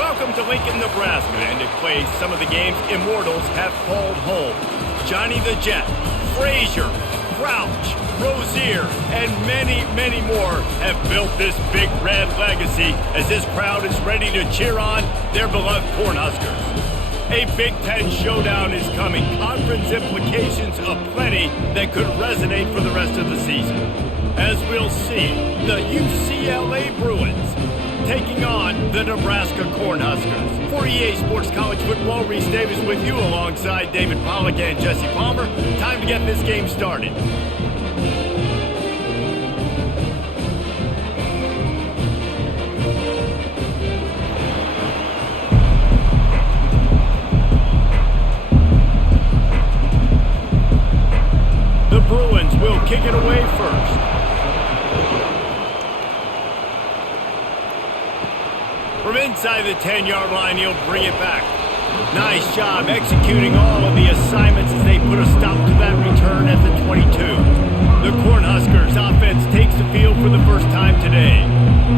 Welcome to Lincoln, Nebraska, and it plays some of the games immortals have called home. Johnny the Jet, Frazier, Crouch, Rozier, and many, many more have built this Big Red legacy as this crowd is ready to cheer on their beloved Cornhuskers. A Big Ten showdown is coming, conference implications aplenty that could resonate for the rest of the season. As we'll see, the UCLA Bruins taking on the Nebraska Cornhuskers. For EA Sports College Football, Reese Davis with you alongside David Pollack and Jesse Palmer. Time to get this game started. The Bruins will kick it away first. From inside the 10-yard line, he'll bring it back. Nice job executing all of the assignments as they put a stop to that return at the 22. The Cornhuskers offense takes the field for the first time today.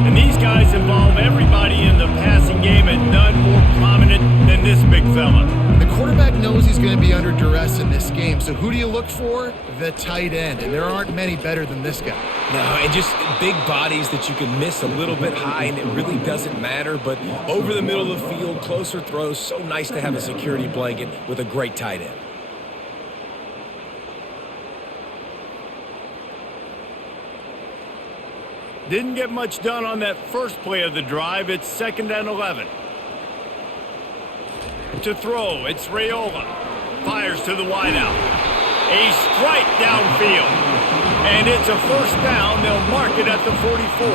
And these guys involve everybody in the passing game, and none more prominent than this big fella. The quarterback knows he's going to be under duress in this game, so who do you look for? The tight end, and there aren't many better than this guy. No, and just big bodies that you can miss a little bit high, and it really doesn't matter, but over the middle of the field, closer throws, so nice to have a security blanket with a great tight end. Didn't get much done on that first play of the drive. It's 2nd and 11. To throw, it's Raiola. Fires to the wideout. A strike downfield. And it's a first down. They'll mark it at the 44.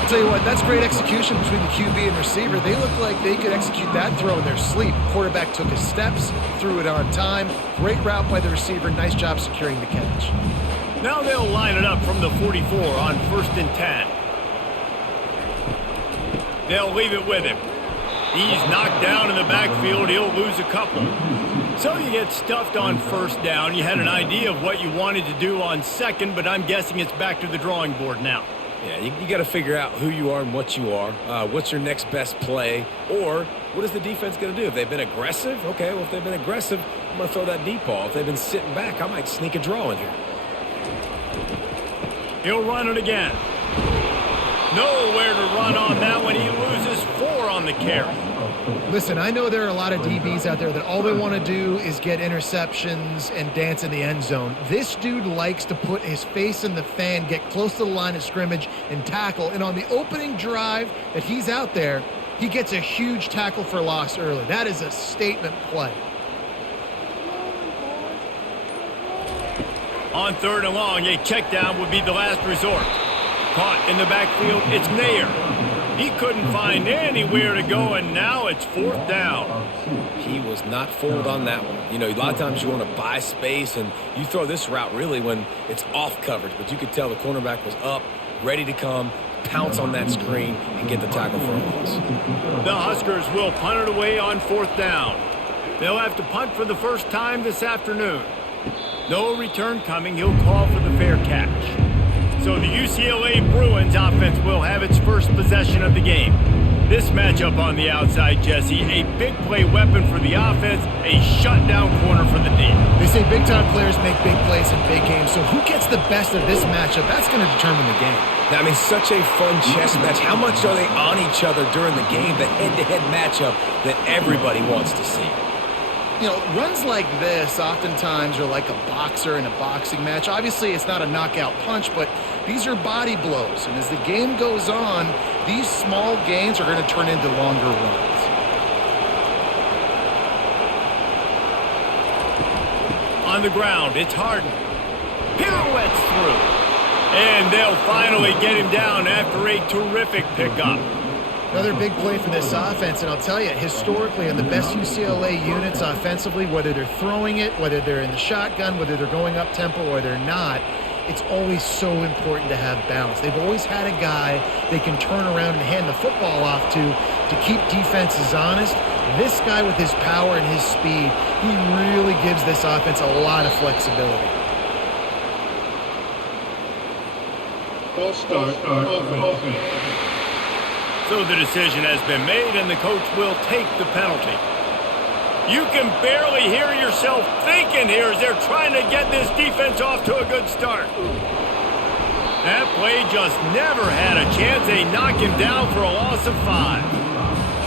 I'll tell you what, that's great execution between the QB and receiver. They look like they could execute that throw in their sleep. Quarterback took his steps, threw it on time. Great route by the receiver. Nice job securing the catch. Now they'll line it up from the 44 on 1st and 10. They'll leave it with him. He's knocked down in the backfield. He'll lose a couple. So you get stuffed on first down. You had an idea of what you wanted to do on second, but I'm guessing it's back to the drawing board now. Yeah, you got to figure out who you are and what you are. What's your next best play? Or what is the defense going to do? If they've been aggressive, okay, well, if they've been aggressive, I'm going to throw that deep ball. If they've been sitting back, I might sneak a draw in here. He'll run it again. Nowhere to run on that one. He loses 4 on the carry. Listen, I know there are a lot of DBs out there that all they want to do is get interceptions and dance in the end zone. This dude likes to put his face in the fan, get close to the line of scrimmage, and tackle. And on the opening drive that he's out there, he gets a huge tackle for loss early. That is a statement play. On 3rd and long, a check down would be the last resort. Caught in the backfield, it's Nair. He couldn't find anywhere to go, and now it's 4th down. He was not fooled on that one. You know, a lot of times you want to buy space, and you throw this route really when it's off coverage. But you could tell the cornerback was up, ready to come, pounce on that screen, and get the tackle for a loss. The Huskers will punt it away on 4th down. They'll have to punt for the first time this afternoon. No return coming. He'll call for the fair catch. So the UCLA Bruins offense will have its first possession of the game. This matchup on the outside, Jesse, a big play weapon for the offense, a shutdown corner for the D. They say big-time players make big plays in big games, so who gets the best of this matchup? That's going to determine the game. I mean, such a fun chess match. How much are they on each other during the game? The head-to-head matchup that everybody wants to see. You know, runs like this oftentimes are like a boxer in a boxing match. Obviously, it's not a knockout punch, but these are body blows. And as the game goes on, these small gains are going to turn into longer runs. On the ground, it's Harden. Pirouettes through. And they'll finally get him down after a terrific pickup. Another big play for this offense, and I'll tell you, historically, in the best UCLA units offensively, whether they're throwing it, whether they're in the shotgun, whether they're going up-tempo or they're not, it's always so important to have balance. They've always had a guy they can turn around and hand the football off to keep defenses honest. This guy with his power and his speed, he really gives this offense a lot of flexibility. False start offense. So the decision has been made, and the coach will take the penalty. You can barely hear yourself thinking here as they're trying to get this defense off to a good start. That play just never had a chance. They knock him down for a loss of 5.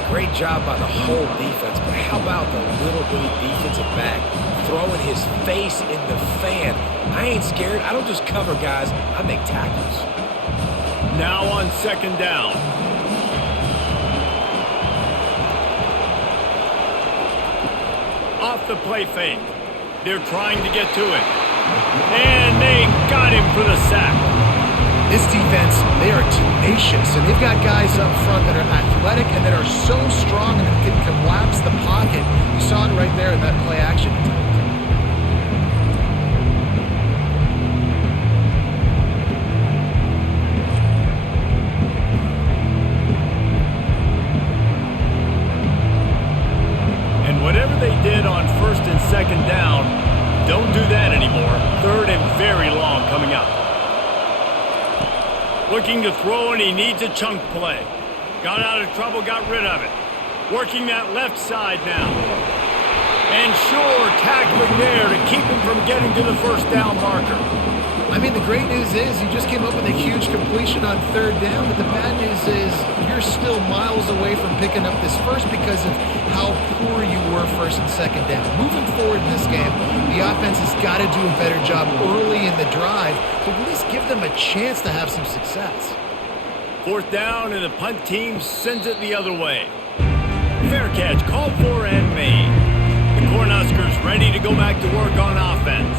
Great job by the whole defense, but how about the little bitty defensive back throwing his face in the fan? I ain't scared. I don't just cover guys. I make tackles. Now on 2nd down. Off the play fake. They're trying to get to it. And they got him for the sack. This defense, they are tenacious, and they've got guys up front that are athletic and that are so strong and that can collapse the pocket. You saw it right there in that play action. And whatever they did on 1st and 2nd down, don't do that anymore. 3rd and very long coming up. Looking to throw, and he needs a chunk play. Got out of trouble, got rid of it. Working that left side now. And sure, tackling there to keep him from getting to the 1st down marker. I mean, the great news is you just came up with a huge completion on 3rd down, but the bad news is you're still miles away from picking up this first because of how poor you were 1st and 2nd down. Moving forward in this game, the offense has got to do a better job early in the drive to at least give them a chance to have some success. 4th down, and the punt team sends it the other way. Fair catch called for and made. The Cornhuskers ready to go back to work on offense.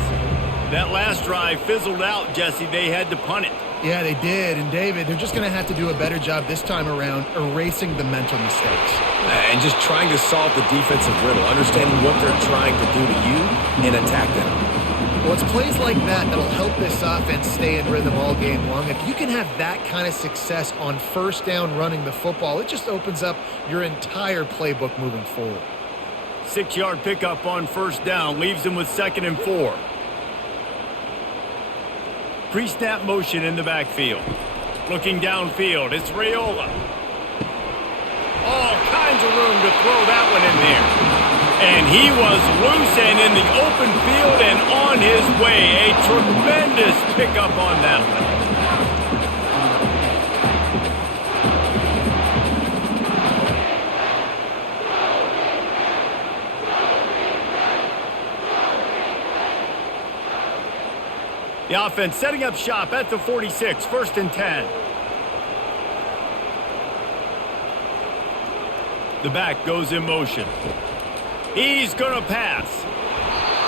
That last drive fizzled out, Jesse. They had to punt it. Yeah, they did. And, David, they're just going to have to do a better job this time around erasing the mental mistakes. And just trying to solve the defensive riddle, understanding what they're trying to do to you and attack them. Well, it's plays like that that'll help this offense stay in rhythm all game long. If you can have that kind of success on 1st down running the football, it just opens up your entire playbook moving forward. 6-yard pickup on 1st down leaves them with 2nd and 4. Pre-snap motion in the backfield. Looking downfield, it's Raiola. All kinds of room to throw that one in there. And he was loose and in the open field and on his way. A tremendous pickup on that one. The offense setting up shop at the 46, 1st and 10. The back goes in motion. He's going to pass.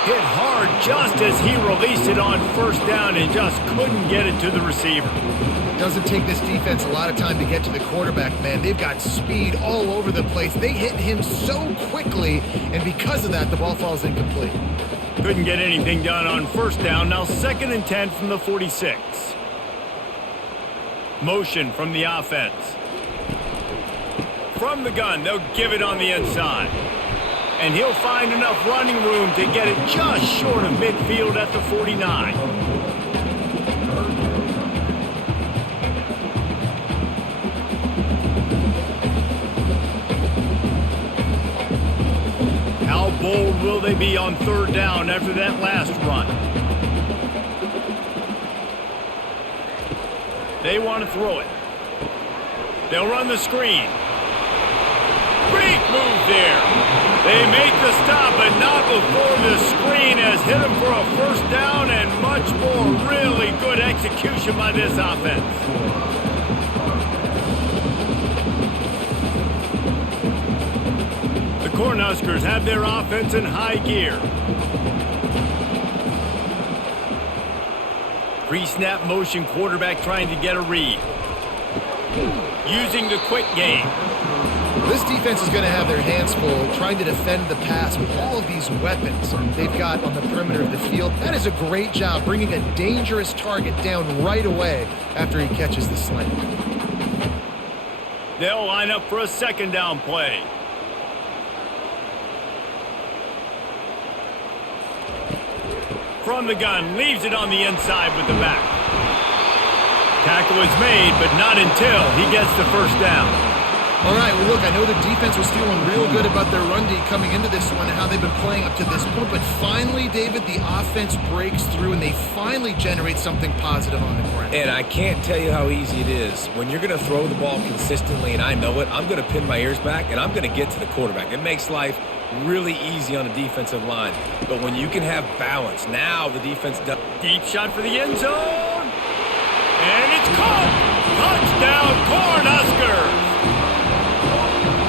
Hit hard just as he released it on 1st down and just couldn't get it to the receiver. It doesn't take this defense a lot of time to get to the quarterback, man. They've got speed all over the place. They hit him so quickly, and because of that, the ball falls incomplete. Couldn't get anything done on 1st down. Now 2nd and 10 from the 46. Motion from the offense. From the gun, they'll give it on the inside. And he'll find enough running room to get it just short of midfield at the 49. How bold will they be on 3rd down after that last run? They want to throw it. They'll run the screen. Great move there. They make the stop, but not before the screen has hit them for a 1st down and much more. Really good execution by this offense. The Cornhuskers have their offense in high gear. Pre-snap motion, quarterback trying to get a read. Using the quick game. This defense is going to have their hands full trying to defend the pass with all of these weapons they've got on the perimeter of the field. That is a great job bringing a dangerous target down right away after he catches the slant. They'll line up for a 2nd down play. From the gun, leaves it on the inside with the back. Tackle is made, but not until he gets the 1st down. All right, well, look, I know the defense was feeling real good about their run D coming into this one and how they've been playing up to this point, but finally, David, the offense breaks through and they finally generate something positive on the ground. And I can't tell you how easy it is. When you're going to throw the ball consistently, and I know it, I'm going to pin my ears back, and I'm going to get to the quarterback. It makes life really easy on a defensive line. But when you can have balance, now the defense does. Deep shot for the end zone. And it's caught. Touchdown, Cornhuskers.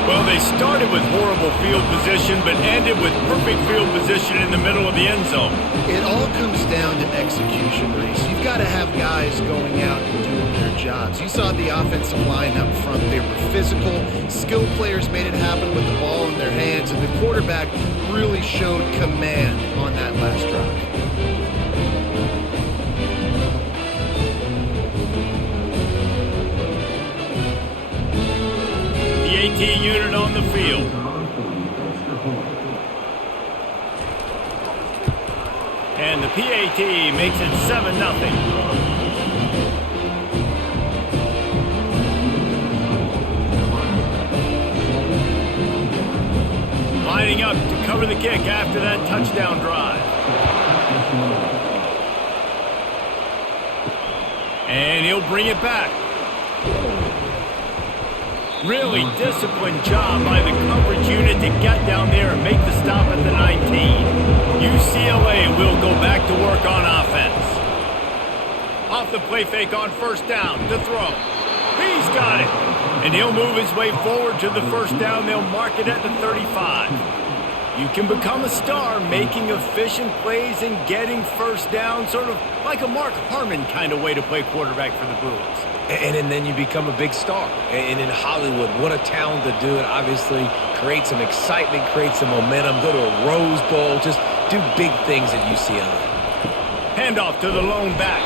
Well, they started with horrible field position, but ended with perfect field position in the middle of the end zone. It all comes down to execution, Reese. You've got to have guys going out and doing their jobs. You saw the offensive line up front. They were physical. Skilled players made it happen with the ball in their hands, and the quarterback really showed command on that last drive. The AT unit on the field. And the PAT makes it 7-0. Lining up to cover the kick after that touchdown drive. And he'll bring it back. Really disciplined job by the coverage unit to get down there and make the stop at the 19. UCLA will go back to work on offense. Off the play fake on first down, the throw. He's got it. And he'll move his way forward to the first down. They'll mark it at the 35. You can become a star making efficient plays and getting first down, sort of like a Mark Harmon kind of way to play quarterback for the Bruins. And then you become a big star. And in Hollywood, what a talent to do it. Obviously, create some excitement, create some momentum, go to a Rose Bowl, just do big things at UCLA. Handoff to the lone back.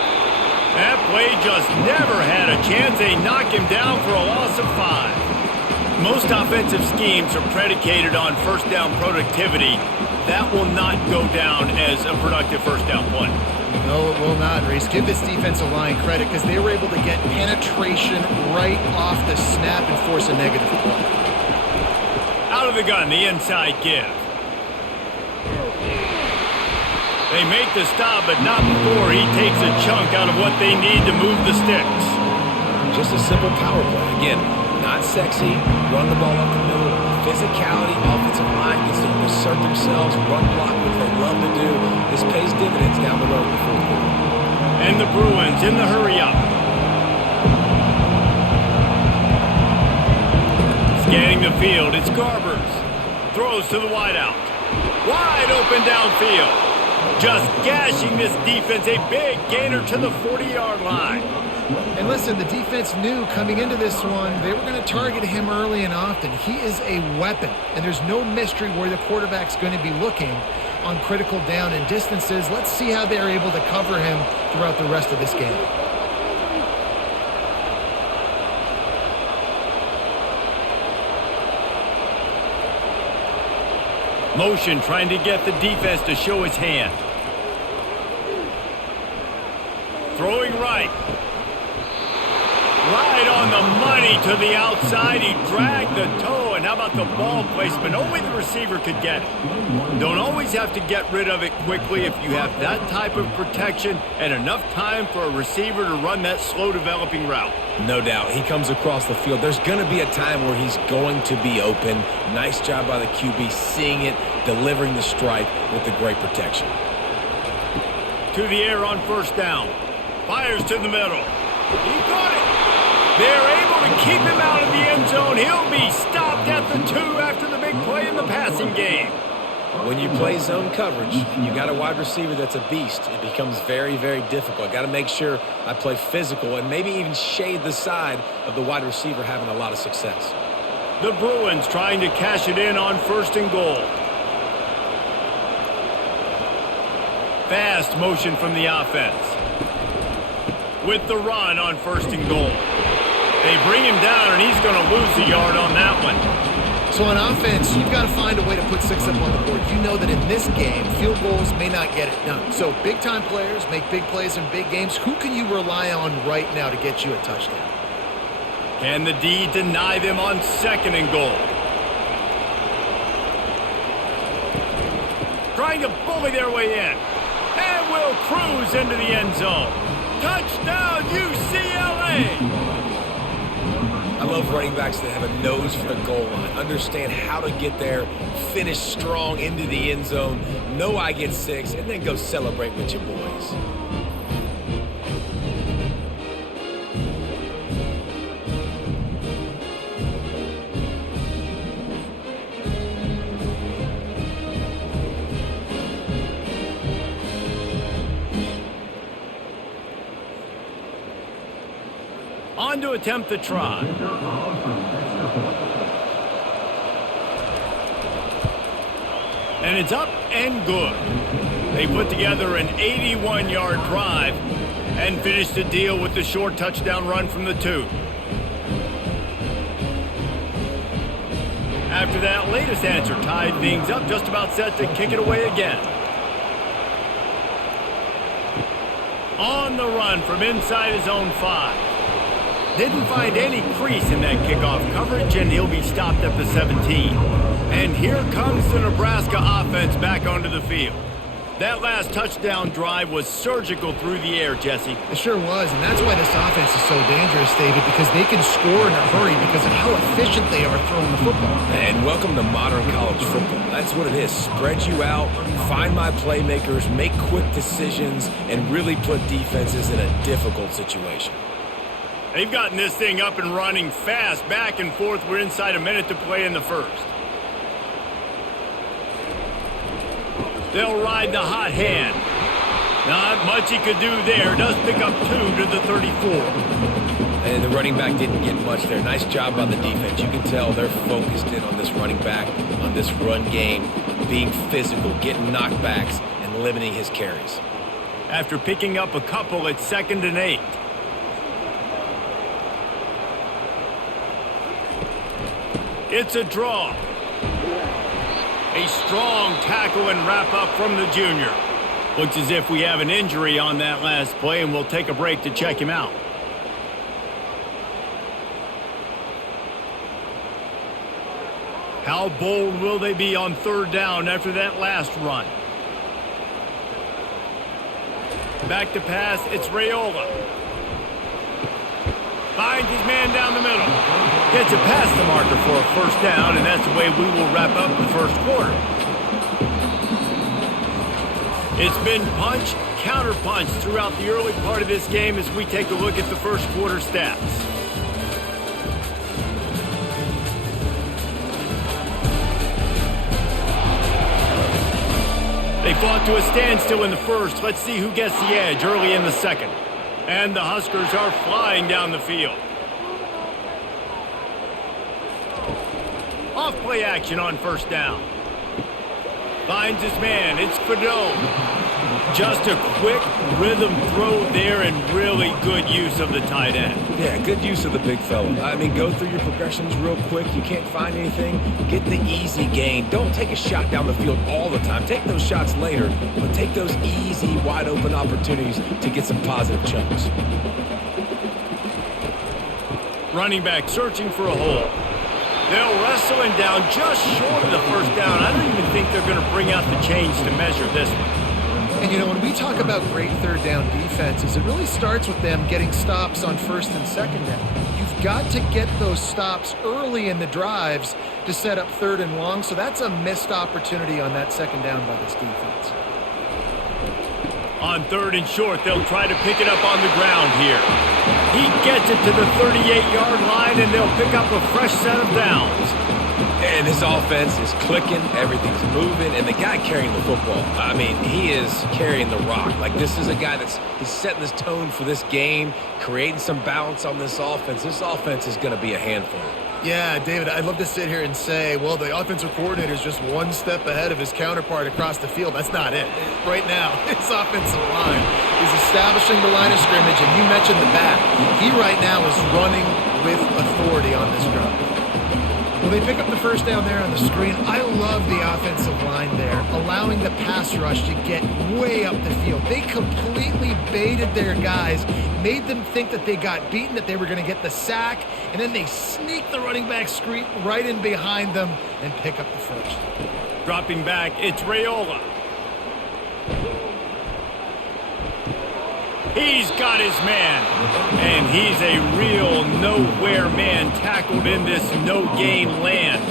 That play just never had a chance. They knock him down for a loss of 5. Most offensive schemes are predicated on first down productivity. That will not go down as a productive first down play. No, it will not, Reese. Give this defensive line credit because they were able to get penetration right off the snap and force a negative play. Out of the gun, the inside give. They make the stop, but not before he takes a chunk out of what they need to move the sticks. Just a simple power play. Again, not sexy, run the ball up the middle, physicality, offensive line gets to assert themselves, run block, which they love to do. This pays dividends down the road in the fourth quarter. And the Bruins in the hurry up. Scanning the field, it's Garbers. Throws to the wideout. Wide open downfield. Just gashing this defense, a big gainer to the 40-yard line. And listen, the defense knew coming into this one, they were going to target him early and often. He is a weapon, and there's no mystery where the quarterback's going to be looking on critical down and distances. Let's see how they're able to cover him throughout the rest of this game. Motion trying to get the defense to show his hand. Throwing right. Right on the money to the outside. He dragged the toe. And how about the ball placement? Only the receiver could get it. Don't always have to get rid of it quickly if you have that type of protection and enough time for a receiver to run that slow developing route. No doubt. He comes across the field. There's going to be a time where he's going to be open. Nice job by the QB seeing it, delivering the strike with the great protection. To the air on first down. Fires to the middle. He caught it. They're able to keep him out of the end zone. He'll be stopped at the 2 after the big play in the passing game. When you play zone coverage, you got a wide receiver that's a beast. It becomes very, very difficult. Got to make sure I play physical and maybe even shade the side of the wide receiver having a lot of success. The Bruins trying to cash it in on first and goal. Fast motion from the offense. With the run on first and goal. They bring him down, and he's going to lose a yard on that one. So on offense, you've got to find a way to put 6 up on the board. You know that in this game, field goals may not get it done. So big-time players make big plays in big games. Who can you rely on right now to get you a touchdown? Can the D deny them on 2nd and goal? Trying to bully their way in. And will cruise into the end zone. Touchdown, UCLA! I love running backs that have a nose for the goal line, understand how to get there, finish strong into the end zone, know I get 6, and then go celebrate with your boys. On to attempt the try. And it's up and good. They put together an 81-yard drive and finished the deal with the short touchdown run from the 2. After that latest answer tied things up, just about set to kick it away again. On the run from inside his own 5. Didn't find any crease in that kickoff coverage, and he'll be stopped at the 17. And here comes the Nebraska offense back onto the field. That last touchdown drive was surgical through the air, Jesse. It sure was, and that's why this offense is so dangerous, David, because they can score in a hurry because of how efficient they are throwing the football. And welcome to modern college football. That's what it is. Spread you out, find my playmakers, make quick decisions, and really put defenses in a difficult situation. They've gotten this thing up and running fast, back and forth. We're inside a minute to play in the first. They'll ride the hot hand. Not much he could do there. Does pick up 2 to the 34. And the running back didn't get much there. Nice job by the defense. You can tell they're focused in on this running back, on this run game, being physical, getting knockbacks, and limiting his carries. After picking up a couple at 2nd and 8. It's a draw. A strong tackle and wrap up from the junior. Looks as if we have an injury on that last play, and we'll take a break to check him out. How bold will they be on 3rd down after that last run? Back to pass, it's Raiola. Finds his man down the middle. Gets it past the marker for a 1st down, and that's the way we will wrap up the first quarter. It's been punch, counter punch throughout the early part of this game as we take a look at the first quarter stats. They fought to a standstill in the first. Let's see who gets the edge early in the second. And the Huskers are flying down the field. Off play action on 1st down. Finds his man. It's Fedot. Just a quick rhythm throw there and really good use of the tight end. Yeah, good use of the big fella. I mean, go through your progressions real quick. You can't find anything. Get the easy gain. Don't take a shot down the field all the time. Take those shots later, but take those easy, wide open opportunities to get some positive chunks. Running back searching for a hole. They'll wrestle him down just short of the 1st down. I don't even think they're going to bring out the chains to measure this one. And, you know, when we talk about great 3rd down defenses, it really starts with them getting stops on 1st and 2nd down. You've got to get those stops early in the drives to set up 3rd and long, so that's a missed opportunity on that 2nd down by this defense. On 3rd and short, they'll try to pick it up on the ground here. He gets it to the 38-yard line, and they'll pick up a fresh set of downs. And his offense is clicking, everything's moving, and the guy carrying the football, I mean, he is carrying the rock. Like, this is a guy he's setting this tone for this game, creating some balance on this offense. This offense is going to be a handful. Yeah, David, I'd love to sit here and say, well, the offensive coordinator is just one step ahead of his counterpart across the field. That's not it. Right now, his offensive line is establishing the line of scrimmage, and you mentioned the back. He right now is running with authority on this drive. Well, they pick up the first down there on the screen. I love the offensive line there, allowing the pass rush to get way up the field. They completely baited their guys, made them think that they got beaten, that they were going to get the sack, and then they sneak the running back screen right in behind them and pick up the first. Dropping back, it's Raiola. He's got his man, and he's a real nowhere man tackled in this no-gain land.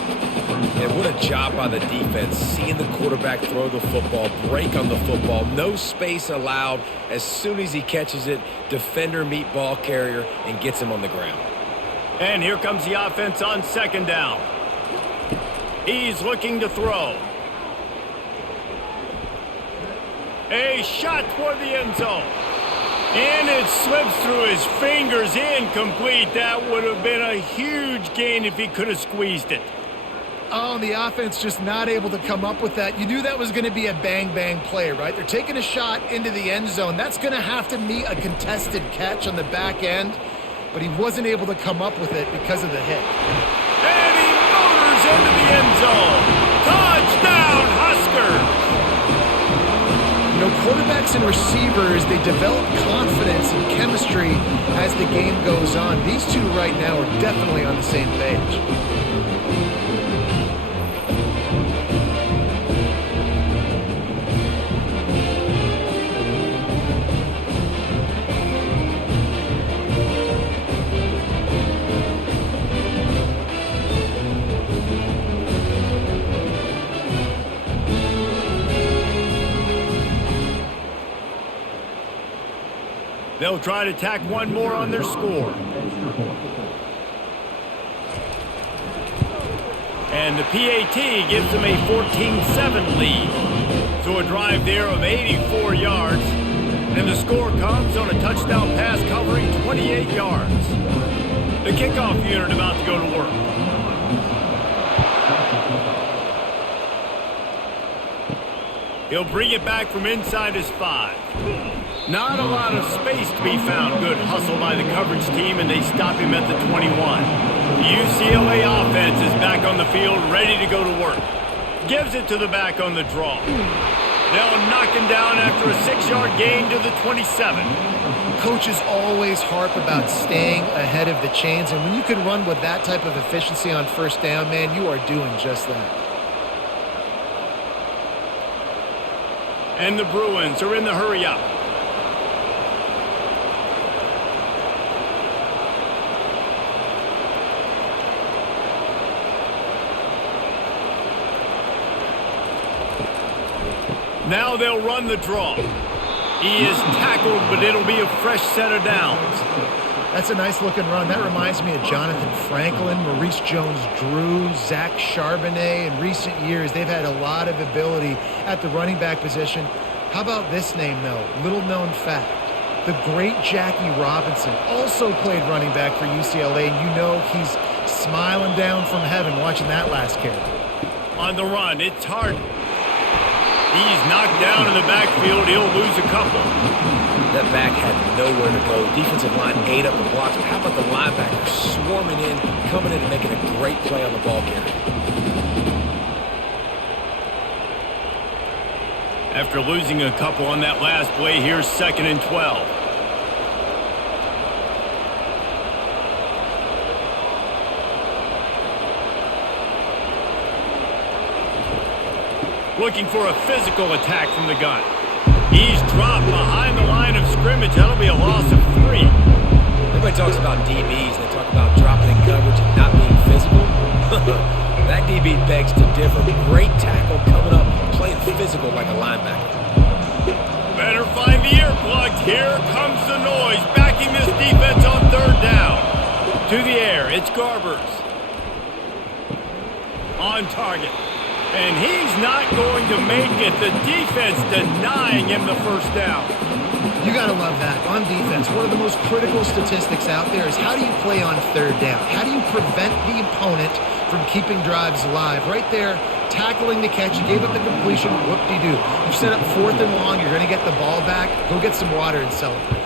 And what a job by the defense, seeing the quarterback throw the football, break on the football, no space allowed. As soon as he catches it, defender meet ball carrier and gets him on the ground. And here comes the offense on second down. He's looking to throw. A shot toward the end zone. And it slips through his fingers, incomplete. That would have been a huge gain if he could have squeezed it. Oh, and the offense just not able to come up with that. You knew that was going to be a bang-bang play, right? They're taking a shot into the end zone. That's going to have to meet a contested catch on the back end, but he wasn't able to come up with it because of the hit. And he motors into the end zone. Touchdown, Huskers! You know, quarterbacks and receivers, they develop confidence and chemistry as the game goes on. These two right now are definitely on the same page. They'll try to tack one more on their score. And the PAT gives them a 14-7 lead. So a drive there of 84 yards. And the score comes on a touchdown pass covering 28 yards. The kickoff unit about to go to work. He'll bring it back from inside his 5. Not a lot of space to be found. Good hustle by the coverage team, and they stop him at the 21. The UCLA offense is back on the field, ready to go to work. Gives it to the back on the draw. They'll knock him down after a 6-yard gain to the 27. Coaches always harp about staying ahead of the chains, and when you can run with that type of efficiency on first down, man, you are doing just that. And the Bruins are in the hurry-up. Now they'll run the draw. He is tackled, but it'll be a fresh set of downs. That's a nice-looking run. That reminds me of Jonathan Franklin, Maurice Jones-Drew, Zach Charbonnet. In recent years, they've had a lot of ability at the running back position. How about this name, though? Little-known fact. The great Jackie Robinson also played running back for UCLA, and you know he's smiling down from heaven watching that last carry. On the run, it's hard. He's knocked down in the backfield. He'll lose a couple. That back had nowhere to go. Defensive line ate up the blocks. But how about the linebacker swarming in, coming in and making a great play on the ball carrier? After losing a couple on that last play, here's 2nd and 12. Looking for a physical attack from the gun. He's dropped behind the line of scrimmage. That'll be a loss of 3. Everybody talks about DBs. They talk about dropping in coverage and not being physical. That DB begs to differ. Great tackle coming up, playing physical like a linebacker. Better find the earplugs. Here comes the noise, backing this defense on 3rd down. To the air, it's Garbers. On target. And he's not going to make it. The defense denying him the first down. You got to love that. On defense, one of the most critical statistics out there is how do you play on 3rd down? How do you prevent the opponent from keeping drives alive? Right there, tackling the catch. You gave up the completion. Whoop-de-doo. You set up 4th and long. You're going to get the ball back. Go get some water and celebrate.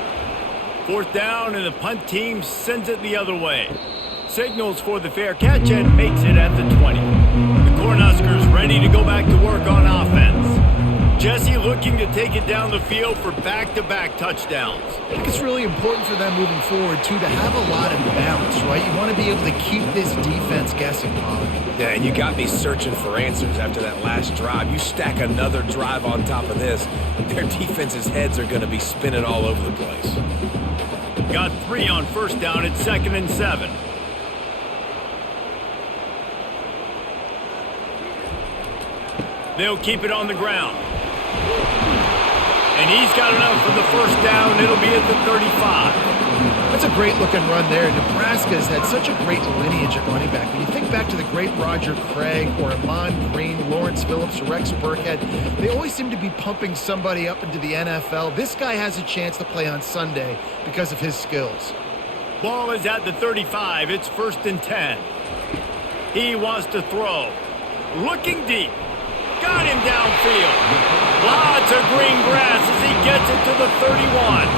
4th down, and the punt team sends it the other way. signals for the fair catch and makes it at the 20. The Cornhuskers ready to go back to work on offense. Jesse looking to take it down the field for back-to-back touchdowns. I think it's really important for them moving forward, too, to have a lot of balance, right? You want to be able to keep this defense guessing, Pollock. Yeah, and you got me searching for answers after that last drive. You stack another drive on top of this, their defense's heads are going to be spinning all over the place. Got 3 on first down at 2nd and 7. They'll keep it on the ground. And he's got enough for the first down. It'll be at the 35. That's a great-looking run there. Nebraska has had such a great lineage at running back. When you think back to the great Roger Craig or Amon Green, Lawrence Phillips, or Rex Burkhead, they always seem to be pumping somebody up into the NFL. This guy has a chance to play on Sunday because of his skills. Ball is at the 35. It's 1st and 10. He wants to throw. Looking deep. Got him downfield. Lots of green grass as he gets it to the 31.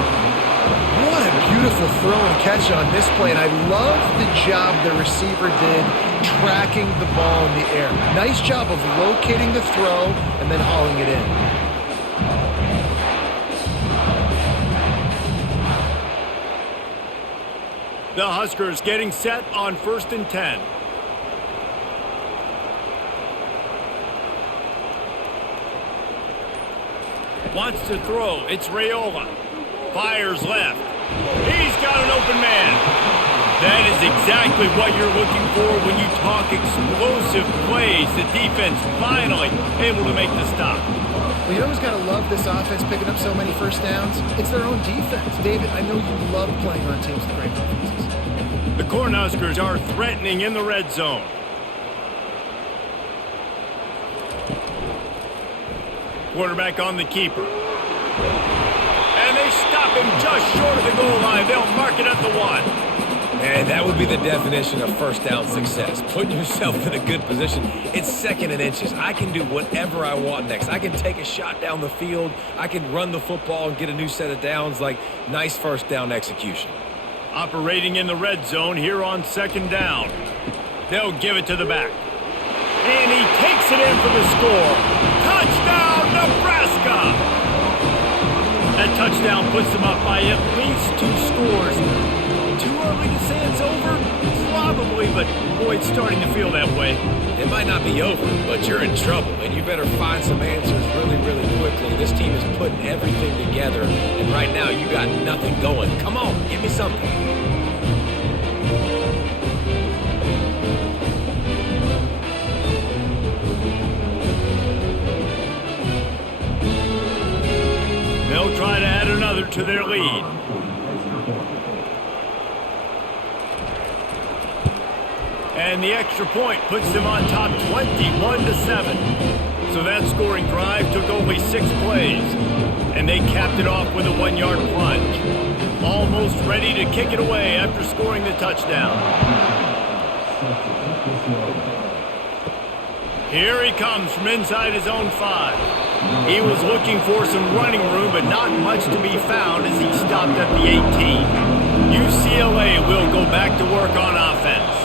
What a beautiful throw and catch on this play, and I love the job the receiver did tracking the ball in the air. Nice job of locating the throw and then hauling it in. The Huskers getting set on 1st and 10. Wants to throw. It's Raiola. Fires left. He's got an open man. That is exactly what you're looking for when you talk explosive plays. The defense finally able to make the stop. Well, you always got to love this offense picking up so many first downs. It's their own defense. David, I know you love playing on teams with great offenses. The Cornhuskers are threatening in the red zone. Quarterback on the keeper. And they stop him just short of the goal line. They'll mark it at the 1. And that would be the definition of first down success. Putting yourself in a good position. It's 2nd and inches. I can do whatever I want next. I can take a shot down the field. I can run the football and get a new set of downs. Like, nice first down execution. Operating in the red zone here on 2nd down. They'll give it to the back. And he takes it in for the score. Touchdown, Nebraska! That touchdown puts them up by at least 2 scores. Too early to say it's over? Probably, but boy, it's starting to feel that way. It might not be over, but you're in trouble, and you better find some answers really, really quickly. This team is putting everything together, and right now you got nothing going. Come on, give me something. They'll try to add another to their lead. And the extra point puts them on top 21-7. So that scoring drive took only 6 plays. And they capped it off with a 1-yard plunge. Almost ready to kick it away after scoring the touchdown. Here he comes from inside his own 5. He was looking for some running room, but not much to be found as he stopped at the 18. UCLA will go back to work on offense.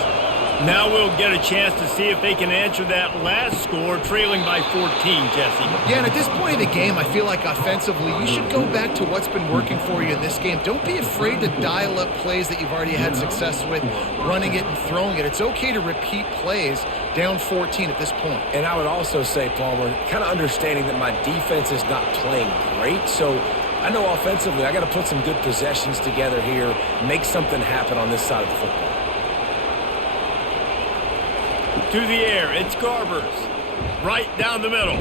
Now we'll get a chance to see if they can answer that last score, trailing by 14, Jesse. Yeah, and at this point of the game, I feel like offensively, you should go back to what's been working for you in this game. Don't be afraid to dial up plays that you've already had success with, running it and throwing it. It's okay to repeat plays down 14 at this point. And I would also say, Palmer, kind of understanding that my defense is not playing great, so I know offensively I got to put some good possessions together here, make something happen on this side of the football. To the air, it's Garbers. Right down the middle.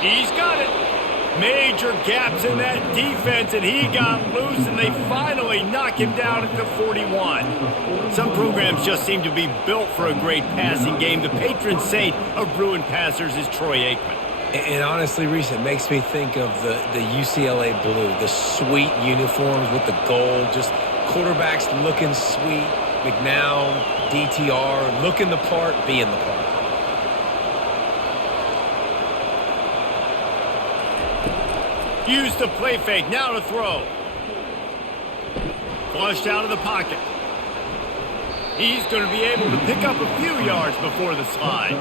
He's got it. Major gaps in that defense, and he got loose, and they finally knock him down at the 41. Some programs just seem to be built for a great passing game. The patron saint of Bruin passers is Troy Aikman. And honestly, Reese, it makes me think of the UCLA blue, the sweet uniforms with the gold, just quarterbacks looking sweet, McNown, DTR, looking the part, being the part. Use the play fake, now to throw. Flushed out of the pocket. He's going to be able to pick up a few yards before the slide.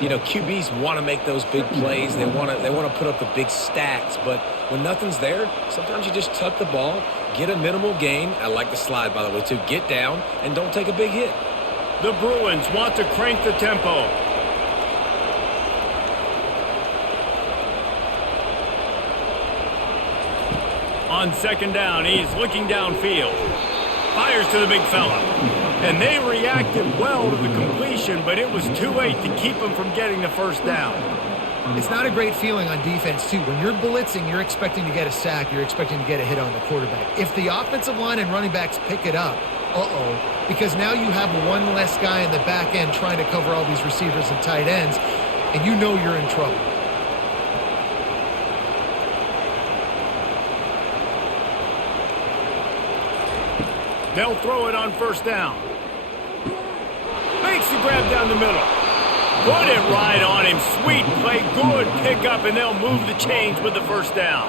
You know, QBs want to make those big plays. They want to put up the big stats. But when nothing's there, sometimes you just tuck the ball, get a minimal gain. I like the slide, by the way, too. Get down and don't take a big hit. The Bruins want to crank the tempo. On second down, he's looking downfield. Fires to the big fella. And they reacted well to the completion, but it was too late to keep him from getting the first down. It's not a great feeling on defense, too. When you're blitzing, you're expecting to get a sack. You're expecting to get a hit on the quarterback. If the offensive line and running backs pick it up, because now you have one less guy in the back end trying to cover all these receivers and tight ends, and you know you're in trouble. They'll throw it on first down. Makes the grab down the middle. Put it right on him. Sweet play, good pickup, and they'll move the chains with the first down.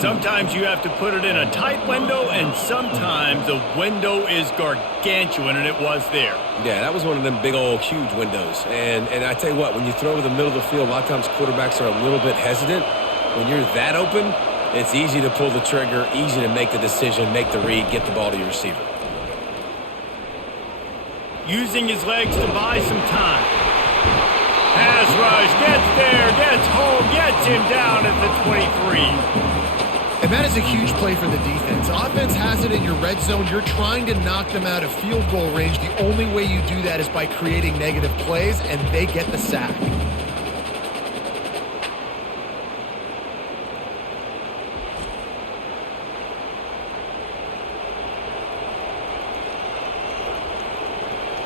Sometimes you have to put it in a tight window, and sometimes the window is gargantuan, and it was there. Yeah, that was one of them big old huge windows. And I tell you what, when you throw to the middle of the field, a lot of times quarterbacks are a little bit hesitant. When you're that open, it's easy to pull the trigger, easy to make the decision, make the read, get the ball to your receiver. Using his legs to buy some time. Pass rush, gets there, gets home, gets him down at the 23. And that is a huge play for the defense. Offense has it in your red zone. You're trying to knock them out of field goal range. The only way you do that is by creating negative plays, and they get the sack.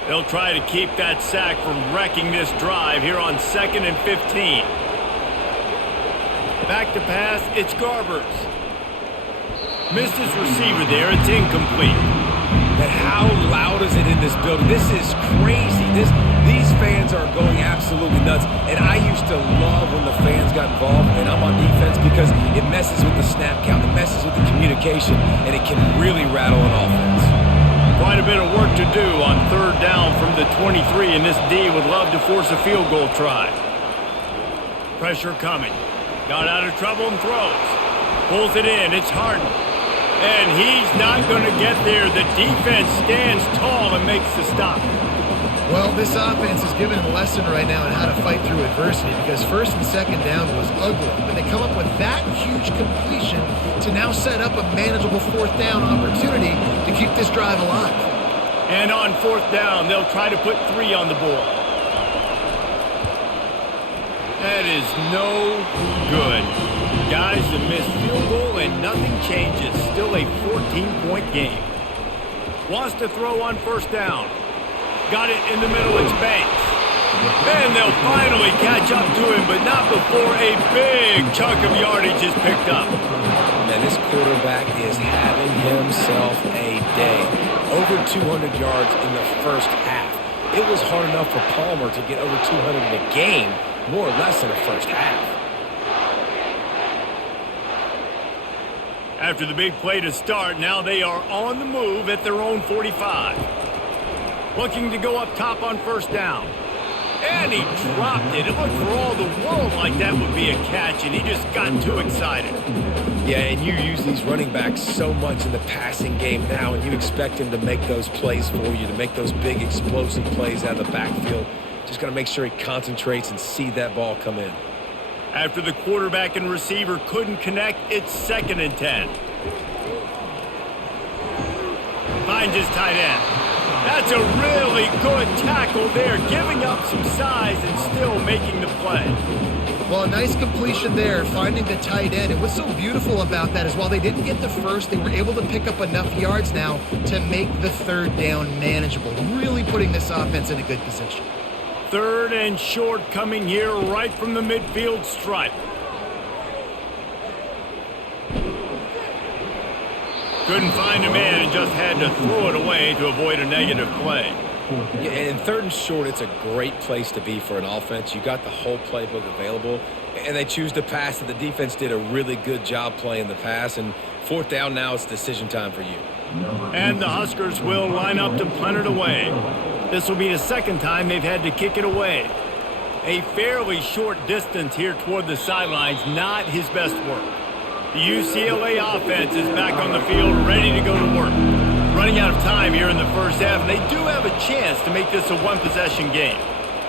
They'll try to keep that sack from wrecking this drive here on 2nd and 15. Back to pass, it's Garbers. Missed his receiver there, it's incomplete. But how loud is it in this building? This is crazy. These fans are going absolutely nuts. And I used to love when the fans got involved, and I'm on defense, because it messes with the snap count, it messes with the communication, and it can really rattle an offense. Quite a bit of work to do on 3rd down from the 23, and this D would love to force a field goal try. Pressure coming. Got out of trouble and throws. Pulls it in. It's Harden. And he's not going to get there. The defense stands tall and makes the stop. Well, this offense is giving a lesson right now on how to fight through adversity, because 1st and 2nd down was ugly, but they come up with that huge completion to now set up a manageable 4th down opportunity to keep this drive alive. And on 4th down, they'll try to put 3 on the board. That is no good. Guys, a missed field goal and nothing changes. Still a 14-point game. Wants to throw on 1st down. Got it in the middle, it's Banks. And they'll finally catch up to him, but not before a big chunk of yardage is picked up. Man, this quarterback is having himself a day. Over 200 yards in the first half. It was hard enough for Palmer to get over 200 in a game, more or less in the first half. After the big play to start, now they are on the move at their own 45. Looking to go up top on 1st down. And he dropped it. It looked for all the world like that would be a catch, and he just got too excited. Yeah, and you use these running backs so much in the passing game now, and you expect him to make those plays for you, to make those big explosive plays out of the backfield. Just got to make sure he concentrates and see that ball come in. After the quarterback and receiver couldn't connect, it's 2nd and 10. Finds his tight end. That's a really good tackle there, giving up some size and still making the play. Well, a nice completion there, finding the tight end. And what's so beautiful about that is while they didn't get the first, they were able to pick up enough yards now to make the 3rd down manageable, really putting this offense in a good position. 3rd and short coming here right from the midfield stripe. Couldn't find a man and just had to throw it away to avoid a negative play. Yeah, and 3rd and short, it's a great place to be for an offense. You got the whole playbook available, and they choose to pass. And the defense did a really good job playing the pass. And 4th down now, it's decision time for you. And the Huskers will line up to punt it away. This will be the second time they've had to kick it away. A fairly short distance here toward the sidelines, not his best work. The UCLA offense is back on the field, ready to go to work. Running out of time here in the first half, and they do have a chance to make this a one-possession game.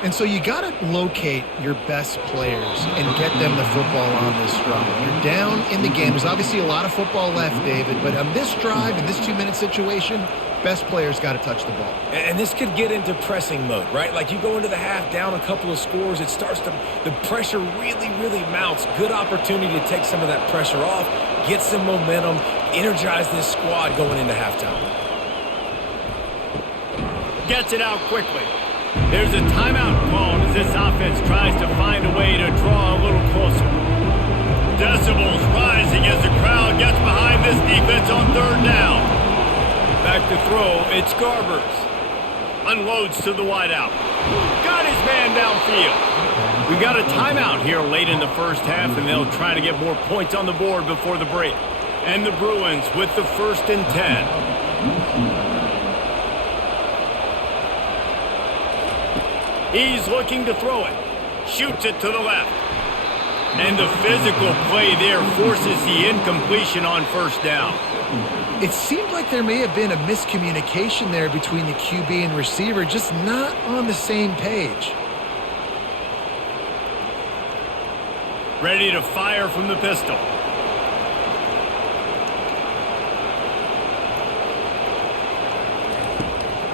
And so you got to locate your best players and get them the football on this drive. You're down in the game. There's obviously a lot of football left, David, but on this drive, in this 2-minute situation, best players got to touch the ball. And this could get into pressing mode, right? Like you go into the half down a couple of scores, it starts to, the pressure really, really mounts. Good opportunity to take some of that pressure off, get some momentum, energize this squad going into halftime. Gets it out quickly. There's a timeout called as this offense tries to find a way to draw a little closer. Decibels rising as the crowd gets behind this defense on third down. Back to throw, it's Garbers. Unloads to the wideout. Got his man downfield. We've got a timeout here late in the first half, and they'll try to get more points on the board before the break. And the Bruins with the 1st and 10. He's looking to throw it. Shoots it to the left. And the physical play there forces the incompletion on first down. It seemed like there may have been a miscommunication there between the QB and receiver, just not on the same page. Ready to fire from the pistol.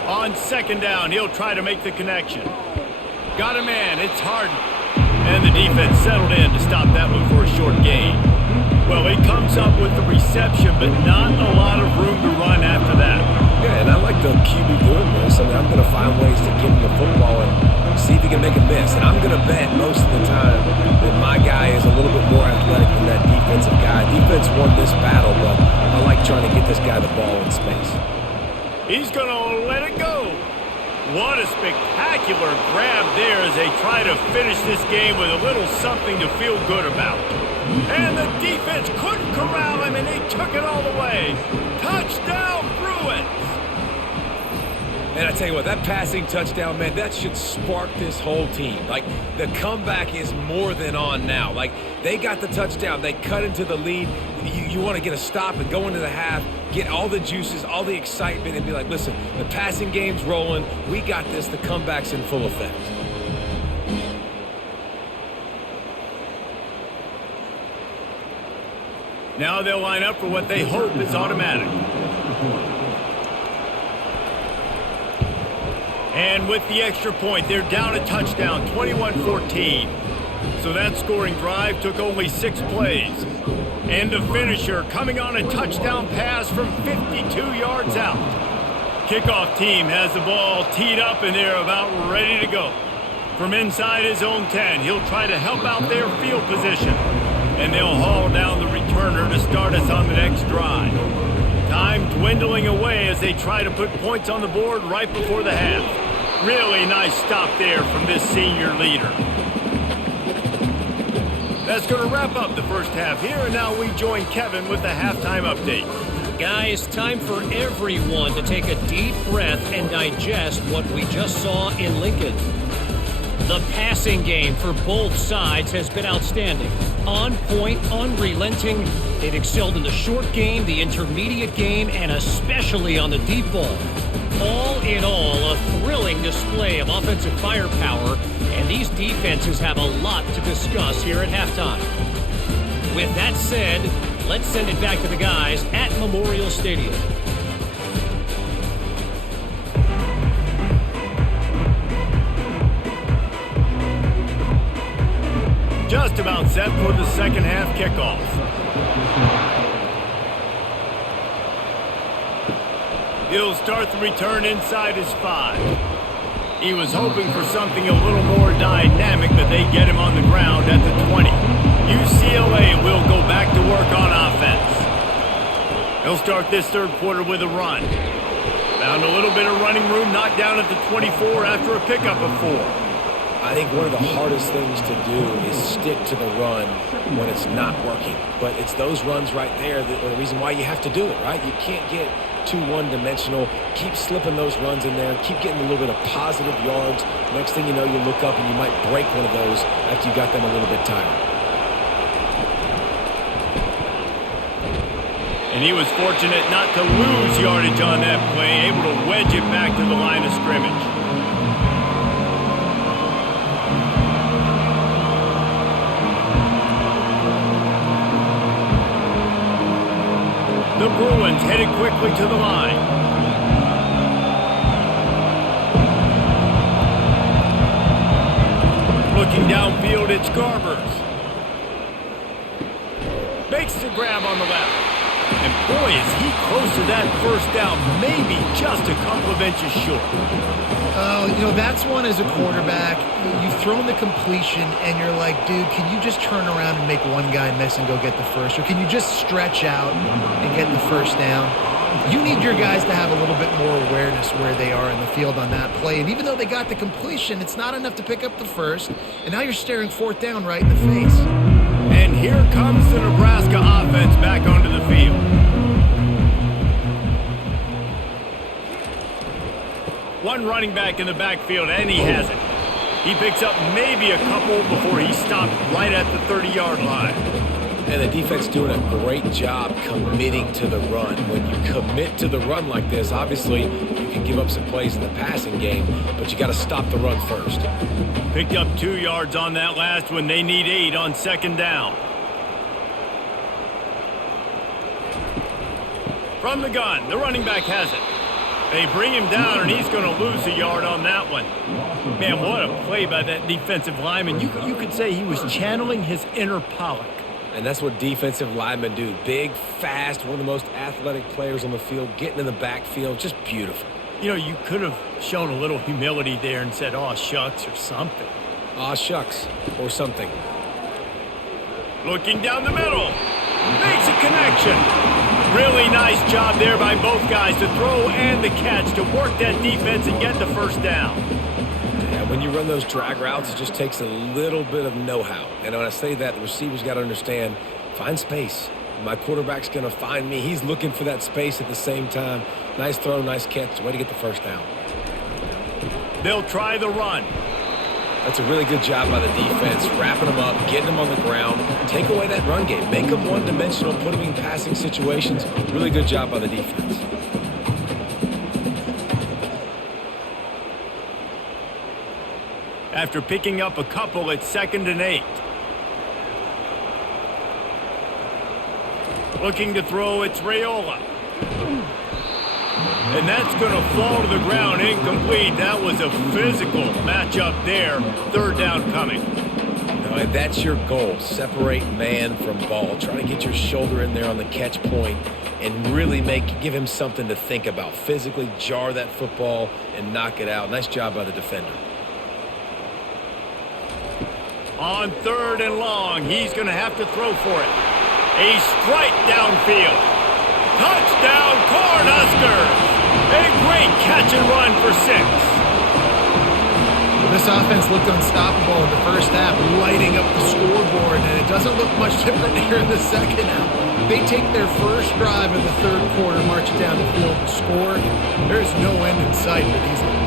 On second down, he'll try to make the connection. Got a man, it's Harden. And the defense settled in to stop that one for a short gain. Well, he comes up with the reception, but not a lot of room to run after that. Yeah, and I like the QB doing this. I mean, I'm going to find ways to give him the football and see if he can make a miss. And I'm going to bet most of the time that my guy is a little bit more athletic than that defensive guy. Defense won this battle, but I like trying to get this guy the ball in space. He's going to let it go. What a spectacular grab there as they try to finish this game with a little something to feel good about. And the defense couldn't corral him, and they took it all the way. Touchdown, Bruins! And I tell you what, that passing touchdown, man, that should spark this whole team. Like, the comeback is more than on now. Like, they got the touchdown. They cut into the lead. You want to get a stop and go into the half, get all the juices, all the excitement, and be like, listen, the passing game's rolling. We got this. The comeback's in full effect. Now they'll line up for what they hope is automatic. And with the extra point, they're down a touchdown, 21-14. So that scoring drive took only 6 plays. And the finisher coming on a touchdown pass from 52 yards out. Kickoff team has the ball teed up, and they're about ready to go. From inside his own 10, he'll try to help out their field position. And they'll haul down the returner to start us on the next drive. Time dwindling away as they try to put points on the board right before the half. Really nice stop there from this senior leader. That's going to wrap up the first half here, and now we join Kevin with the halftime update. Guys, time for everyone to take a deep breath and digest what we just saw in Lincoln. The passing game for both sides has been outstanding. On point, unrelenting. They've excelled in the short game, the intermediate game, and especially on the deep ball. All in all, a thrilling display of offensive firepower, and these defenses have a lot to discuss here at halftime. With that said, let's send it back to the guys at Memorial Stadium. Just about set for the second half kickoff. He'll start the return inside his 5. He was hoping for something a little more dynamic, but they get him on the ground at the 20. UCLA will go back to work on offense. He'll start this third quarter with a run. Found a little bit of running room, knocked down at the 24 after a pickup of 4. I think one of the hardest things to do is stick to the run when it's not working. But it's those runs right there that are the reason why you have to do it, right? You can't get too one-dimensional. Keep slipping those runs in there. Keep getting a little bit of positive yards. Next thing you know, you look up and you might break one of those after you got them a little bit tired. And he was fortunate not to lose yardage on that play, able to wedge it back to the line of scrimmage. The Bruins headed quickly to the line. Looking downfield, it's Garbers. Makes the grab on the left. And boy, is he close to that first down, maybe just a couple of inches short. You know, that's one as a quarterback. You've thrown the completion, and you're like, dude, can you just turn around and make one guy miss and go get the first? Or can you just stretch out and get the first down? You need your guys to have a little bit more awareness where they are in the field on that play. And even though they got the completion, it's not enough to pick up the first. And now you're staring fourth down right in the face. And here comes the Nebraska offense back onto the field. One running back in the backfield, and he has it. He picks up maybe a couple before he stopped right at the 30-yard line. And the defense doing a great job committing to the run. When you commit to the run like this, obviously you can give up some plays in the passing game, but you got to stop the run first. Picked up 2 yards on that last one. They need 8 on second down. From the gun, the running back has it. They bring him down, and he's going to lose a yard on that one. Man, what a play by that defensive lineman. You could say he was channeling his inner Pollock. And that's what defensive linemen do. Big, fast, one of the most athletic players on the field, getting in the backfield, just beautiful. You know, you could have shown a little humility there and said, "Aw, shucks," or something. Aw, shucks, or something. Looking down the middle. Makes a connection. Really nice job there by both guys to throw and the catch to work that defense and get the first down. Yeah, when you run those drag routes, it just takes a little bit of know-how. And when I say that, the receivers got to understand, find space. My quarterback's going to find me. He's looking for that space at the same time. Nice throw, nice catch. Way to get the first down. They'll try the run. That's a really good job by the defense, wrapping them up, getting them on the ground. Take away that run game. Make them one-dimensional, put them in passing situations. Really good job by the defense. After picking up a couple, it's 2nd and 8. Looking to throw, it's Raiola. And that's going to fall to the ground, incomplete. That was a physical matchup there. 3rd down coming. And that's your goal. Separate man from ball. Try to get your shoulder in there on the catch point and really give him something to think about. Physically jar that football and knock it out. Nice job by the defender. On 3rd and long, he's going to have to throw for it. A strike downfield. Touchdown, Cornhuskers! A great catch and run for 6. This offense looked unstoppable in the first half, lighting up the scoreboard, and it doesn't look much different here in the second half. They take their first drive in the 3rd quarter, march it down the field and score. There's no end in sight for these guys.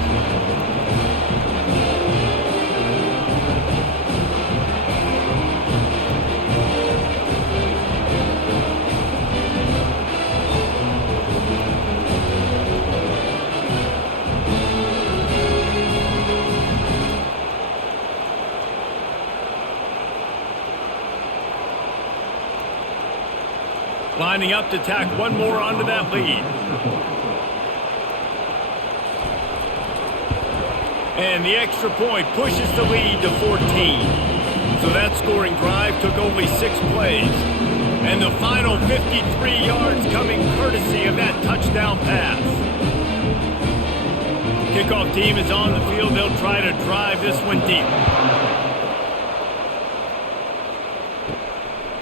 Lining up to tack one more onto that lead. And the extra point pushes the lead to 14. So that scoring drive took only 6 plays. And the final 53 yards coming courtesy of that touchdown pass. Kickoff team is on the field. They'll try to drive this one deep.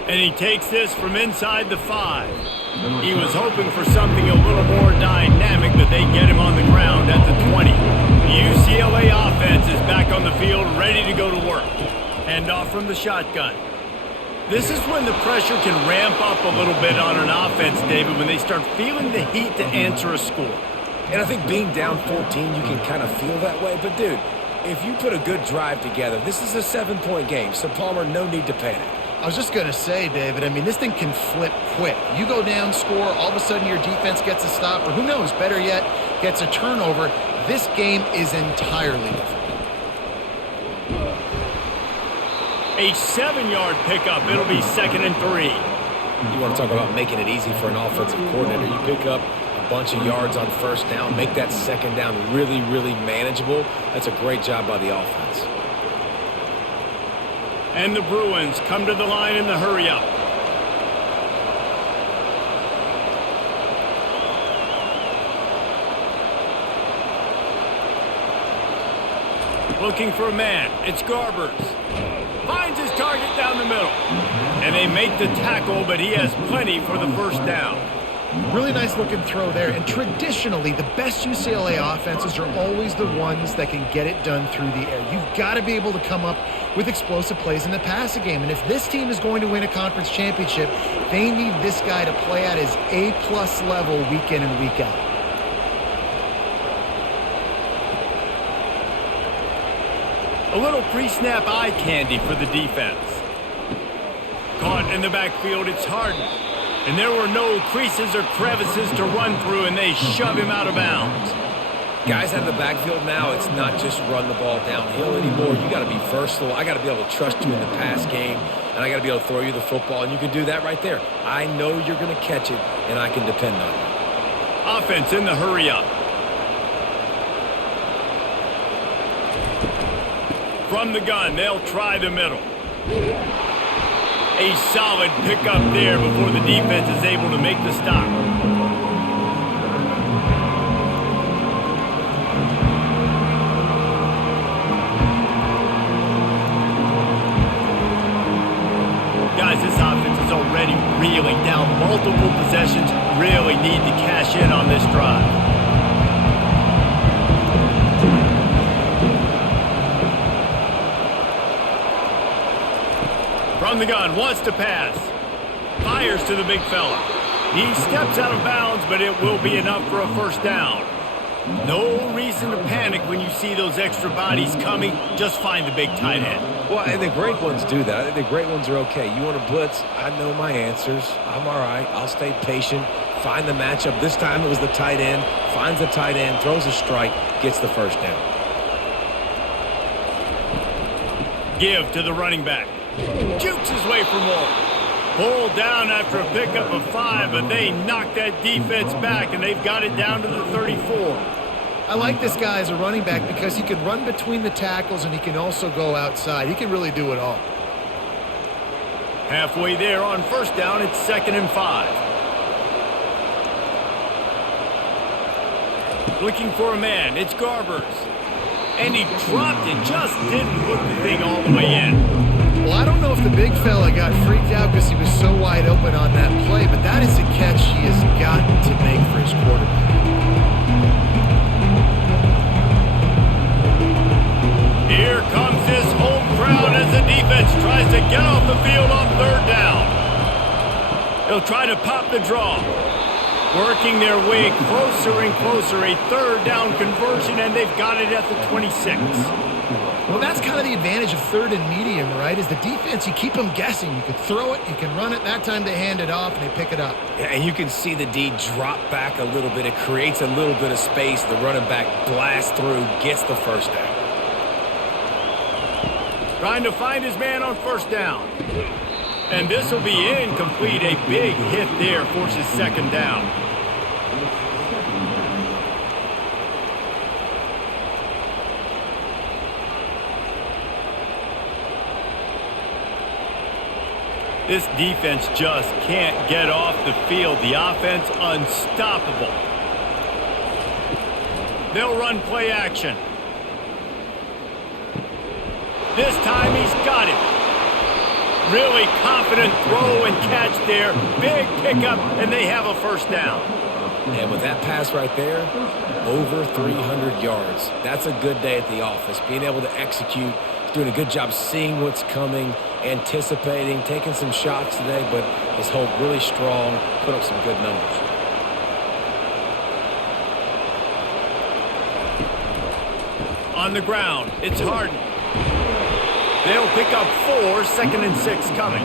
And he takes this from inside the 5. He was hoping for something a little more dynamic, but they get him on the ground at the 20. The UCLA offense is back on the field, ready to go to work. Hand off from the shotgun. This is when the pressure can ramp up a little bit on an offense, David, when they start feeling the heat to answer a score. And I think being down 14, you can kind of feel that way. But, dude, if you put a good drive together, this is a 7-point game. So, Palmer, no need to panic. I was just going to say, David, I mean, this thing can flip quick. You go down, score, all of a sudden your defense gets a stop, or who knows, better yet, gets a turnover. This game is entirely different. A 7-yard pickup. It'll be 2nd and 3. You want to talk about making it easy for an offensive coordinator. You pick up a bunch of yards on first down, make that second down really, really manageable. That's a great job by the offense. And the Bruins come to the line in the hurry-up. Looking for a man. It's Garbers. Finds his target down the middle. And they make the tackle, but he has plenty for the first down. Really nice looking throw there. And traditionally, the best UCLA offenses are always the ones that can get it done through the air. You've got to be able to come up with explosive plays in the passing game. And if this team is going to win a conference championship, they need this guy to play at his A-plus level week in and week out. A little pre-snap eye candy for the defense. Caught in the backfield, it's Harden. And there were no creases or crevices to run through, and they shove him out of bounds. Guys out of the backfield now, it's not just run the ball downhill anymore. You got to be versatile. I got to be able to trust you in the pass game, and I got to be able to throw you the football, and you can do that right there. I know you're going to catch it, and I can depend on you. Offense in the hurry-up. From the gun, they'll try the middle. A solid pickup there before the defense is able to make the stop. Guys, this offense is already reeling down multiple possessions. Really need to cash in on this drive. From the gun, wants to pass. Fires to the big fella. He steps out of bounds, but it will be enough for a first down. No reason to panic when you see those extra bodies coming. Just find the big tight end. Well, and the great ones do that. I think the great ones are okay. You want to blitz? I know my answers. I'm all right. I'll stay patient. Find the matchup. This time it was the tight end. Finds the tight end, throws a strike, gets the first down. Give to the running back. Jukes his way for more. Pulled down after a pickup of 5, but they knock that defense back, and they've got it down to the 34. I like this guy as a running back because he can run between the tackles and he can also go outside. He can really do it all. Halfway there on first down, it's 2nd and 5. Looking for a man, it's Garbers. And he dropped it, just didn't hook the thing all the way in. Well, I don't know if the big fella got freaked out because he was so wide open on that play, but that is a catch he has got to make for his quarterback. Here comes his home crowd as the defense tries to get off the field on 3rd down. They'll try to pop the draw. Working their way closer and closer, a 3rd down conversion, and they've got it at the 26. Well, that's kind of the advantage of 3rd and medium, right? Is the defense, you keep them guessing. You can throw it, you can run it. That time they hand it off and they pick it up. Yeah, and you can see the D drop back a little bit. It creates a little bit of space. The running back blasts through, gets the first down. Trying to find his man on 1st down. And this will be incomplete. A big hit there forces 2nd down. This defense just can't get off the field. The offense unstoppable. They'll run play action. This time he's got it. Really confident throw and catch there. Big pickup, and they have a first down. And with that pass right there, over 300 yards. That's a good day at the office. Being able to execute doing a good job seeing what's coming, anticipating, taking some shots today, but his hold really strong, put up some good numbers. On the ground, it's Harden. They'll pick up 4, 2nd and 6 coming.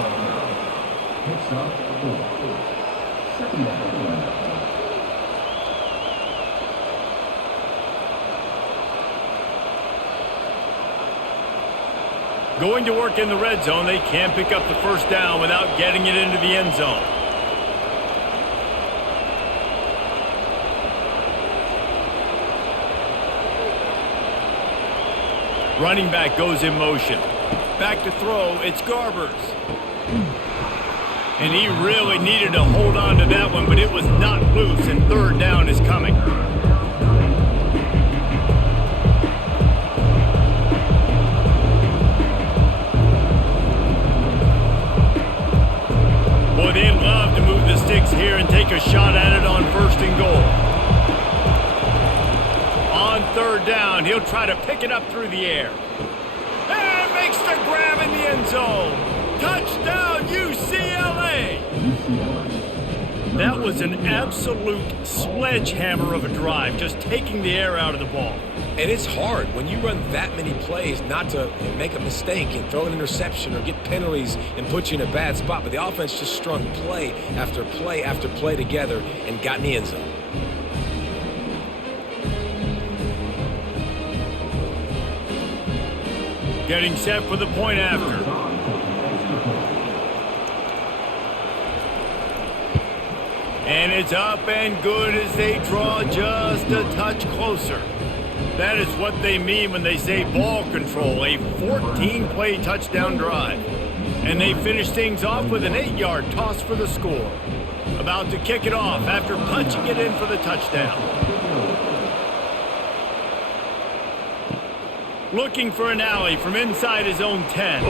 Going to work in the red zone, they can't pick up the first down without getting it into the end zone. Running back goes in motion. Back to throw, it's Garbers. And he really needed to hold on to that one, but it was not loose, and 3rd down is coming. Boy, they'd love to move the sticks here and take a shot at it on 1st and goal. On 3rd down, he'll try to pick it up through the air. And makes the grab in the end zone. Touchdown, UCLA! That was an absolute sledgehammer of a drive, just taking the air out of the ball. And it's hard when you run that many plays not to make a mistake and throw an interception or get penalties and put you in a bad spot. But the offense just strung play after play after play together and got in the end zone. Getting set for the point after. And it's up and good as they draw just a touch closer. That is what they mean when they say ball control, a 14-play touchdown drive. And they finish things off with an 8-yard toss for the score. About to kick it off after punching it in for the touchdown. Looking for an alley from inside his own 10.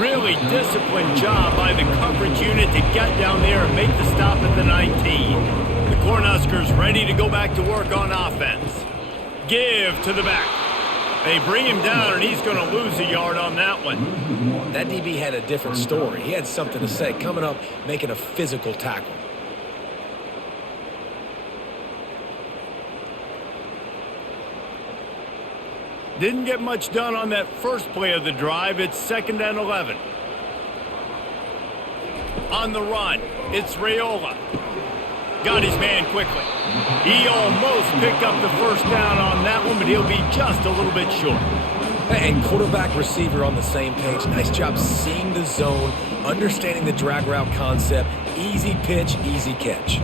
Really disciplined job by the coverage unit to get down there and make the stop at the 19. The Cornhuskers ready to go back to work on offense. Give to the back. They bring him down, and he's going to lose a yard on that one. That DB had a different story. He had something to say, coming up, making a physical tackle. Didn't get much done on that first play of the drive. It's 2nd and 11. On the run, it's Raiola. Got his man quickly. He almost picked up the first down on that one, but he'll be just a little bit short. And quarterback receiver on the same page. Nice job seeing the zone, understanding the drag route concept. Easy pitch, easy catch.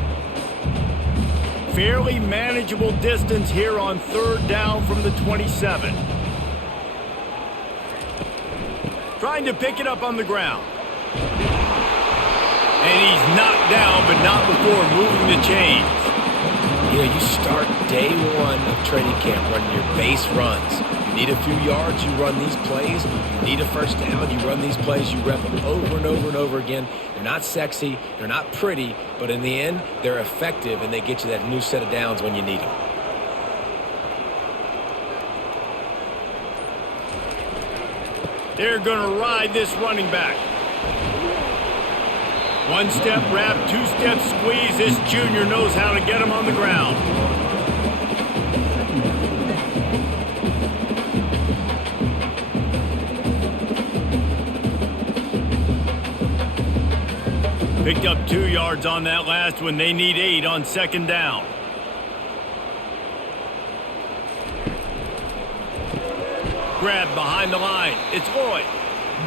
Fairly manageable distance here on 3rd down from the 27. Trying to pick it up on the ground. And he's knocked down, but not before moving the chains. You know, you start day 1 of training camp running your base runs. You need a few yards, you run these plays. You need a first down, you run these plays. You rep them over and over and over again. They're not sexy, they're not pretty, but in the end, they're effective, and they get you that new set of downs when you need them. They're going to ride this running back. 1-step wrap, 2-step squeeze. This junior knows how to get him on the ground. Picked up 2 yards on that last one. They need 8 on 2nd down. Grab behind the line. It's Lloyd.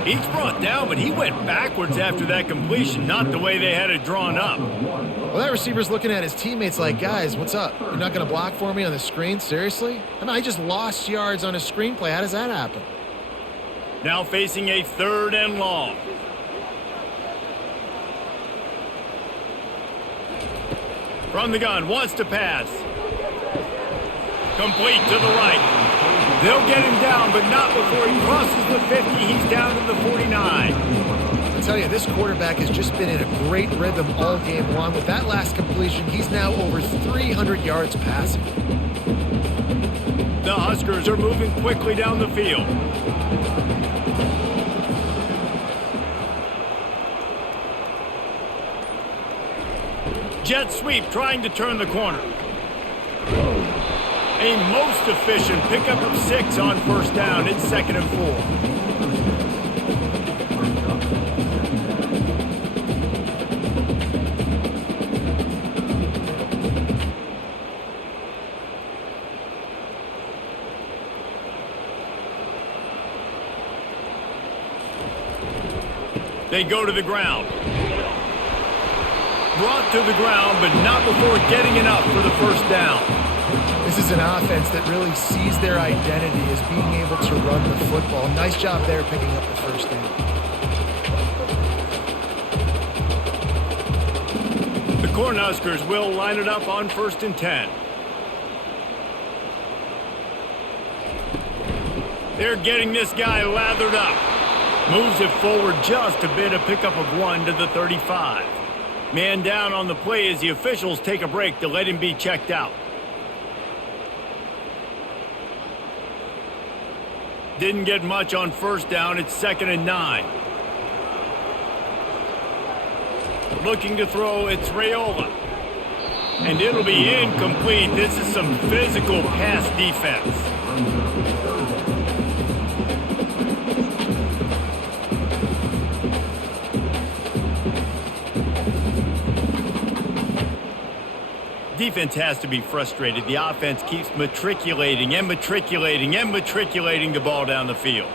He's brought down, but he went backwards after that completion, not the way they had it drawn up. Well, that receiver's looking at his teammates like, guys, what's up? You're not going to block for me on the screen? Seriously? I mean, I just lost yards on a screenplay. How does that happen? Now facing a 3rd and long. From the gun, wants to pass. Complete to the right. They'll get him down, but not before he crosses the 50. He's down to the 49. I tell you, this quarterback has just been in a great rhythm all game long. With that last completion, he's now over 300 yards passing. The Huskers are moving quickly down the field. Jet sweep trying to turn the corner. A most efficient pickup of 6 on first down. It's 2nd and 4. They go to the ground. Brought to the ground, but not before getting enough for the first down. This is an offense that really sees their identity as being able to run the football. Nice job there picking up the first down. The Cornhuskers will line it up on 1st and 10. They're getting this guy lathered up. Moves it forward just a bit, a pickup of 1 to the 35. Man down on the play as the officials take a break to let him be checked out. Didn't get much on first down. It's 2nd and 9. Looking to throw, it's Raiola. And it'll be incomplete. This is some physical pass defense. Defense has to be frustrated. The offense keeps matriculating and matriculating and matriculating the ball down the field.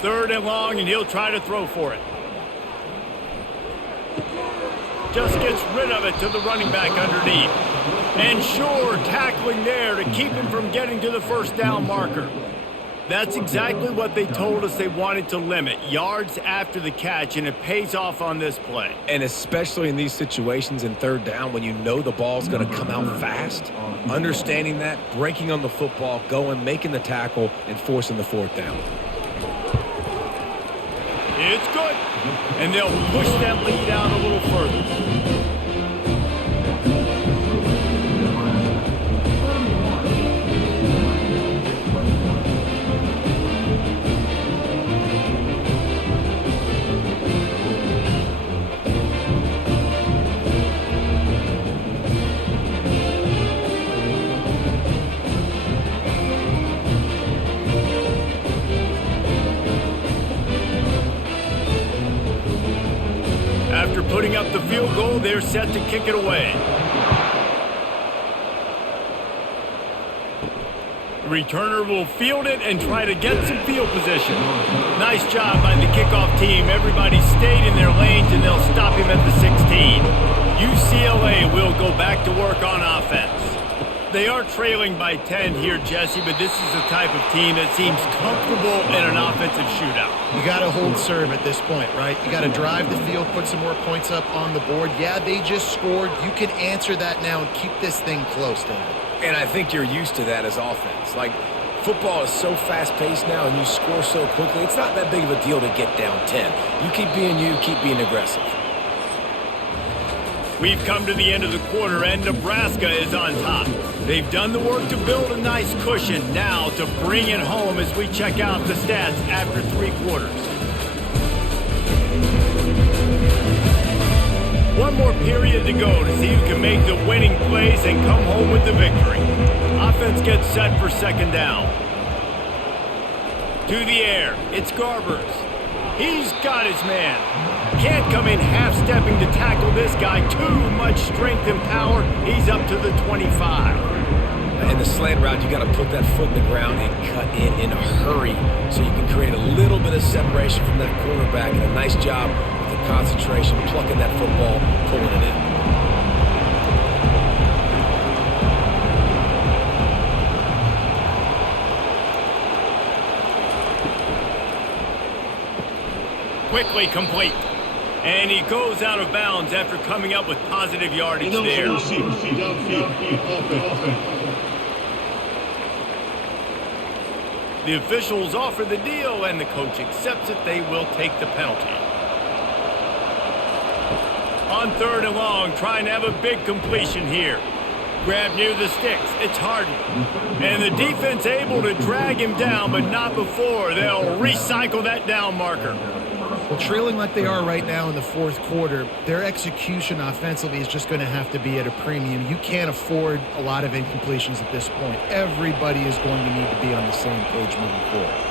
3rd and long, and he'll try to throw for it. Just gets rid of it to the running back underneath. And sure, tackling there to keep him from getting to the first down marker. That's exactly what they told us they wanted to limit. Yards after the catch, and it pays off on this play. And especially in these situations in 3rd down when you know the ball's going to come out fast, understanding that, breaking on the football, going, making the tackle, and forcing the 4th down. It's good. And they'll push that lead out a little further. After putting up the field goal, they're set to kick it away. The returner will field it and try to get some field position. Nice job by the kickoff team. Everybody stayed in their lanes, and they'll stop him at the 16. UCLA will go back to work on offense. They are trailing by 10 here, Jesse, but this is the type of team that seems comfortable in an offensive shootout. You got to hold serve at this point, right? You got to drive the field, put some more points up on the board. Yeah, they just scored. You can answer that now and keep this thing close, David. And I think you're used to that as offense. Like, football is so fast-paced now and you score so quickly, it's not that big of a deal to get down 10. You keep being you, keep being aggressive. We've come to the end of the quarter, and Nebraska is on top. They've done the work to build a nice cushion. Now to bring it home as we check out the stats after 3 quarters. One more period to go to see who can make the winning plays and come home with the victory. Offense gets set for 2nd down. To the air, it's Garbers. He's got his man. Can't come in half-stepping to tackle this guy. Too much strength and power. He's up to the 25. In the slant route, you got to put that foot in the ground and cut in a hurry so you can create a little bit of separation from that quarterback. And a nice job with the concentration, plucking that football, pulling it in. Quickly complete. And he goes out of bounds after coming up with positive yardage there. The officials offer the deal, and the coach accepts it. They will take the penalty. On 3rd and long, trying to have a big completion here. Grab near the sticks. It's Harden. And the defense able to drag him down, but not before. They'll recycle that down marker. Well, trailing like they are right now in the fourth quarter, their execution offensively is just going to have to be at a premium. You can't afford a lot of incompletions at this point. Everybody is going to need to be on the same page moving forward.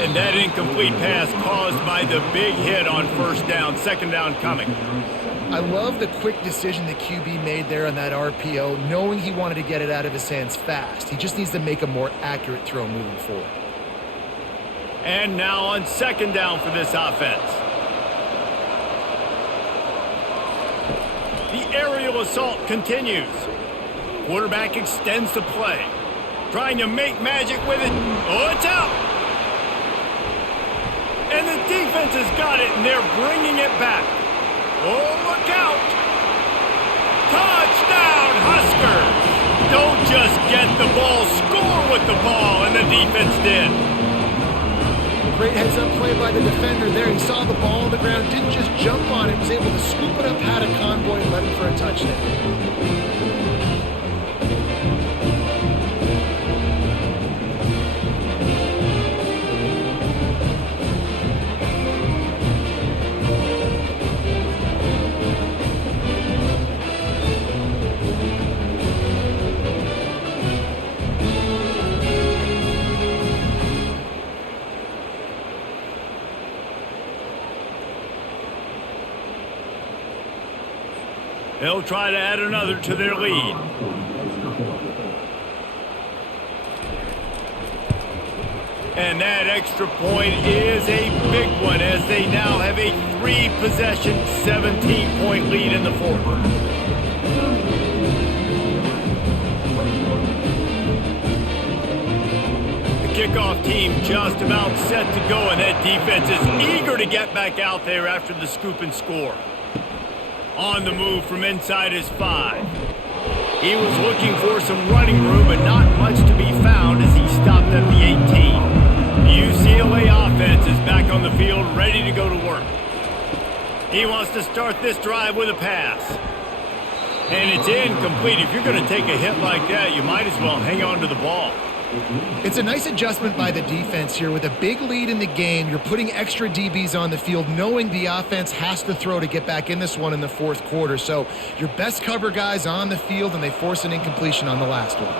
And that incomplete pass caused by the big hit on first down. Second down coming. I love the quick decision the QB made there on that RPO, knowing he wanted to get it out of his hands fast. He just needs to make a more accurate throw moving forward. And now on second down for this offense. The aerial assault continues. Quarterback extends the play. Trying to make magic with it. Oh, it's out. And the defense has got it, and they're bringing it back. Oh, look out. Touchdown, Huskers. Don't just get the ball, score with the ball, and the defense did. Great heads-up play by the defender there. He saw the ball on the ground, didn't just jump on it, was able to scoop it up, had a convoy, and led him for a touchdown. They'll try to add another to their lead. And that extra point is a big one as they now have a 3-possession, 17-point lead in the fourth. The kickoff team just about set to go, and that defense is eager to get back out there after the scoop and score. On the move from inside his 5. He was looking for some running room, but not much to be found as he stopped at the 18. The UCLA offense is back on the field, ready to go to work. He wants to start this drive with a pass. And it's incomplete. If you're going to take a hit like that, you might as well hang on to the ball. It's a nice adjustment by the defense here. With a big lead in the game, you're putting extra DBs on the field, knowing the offense has to throw to get back in this one in the fourth quarter. So your best cover guys on the field, and they force an incompletion on the last one.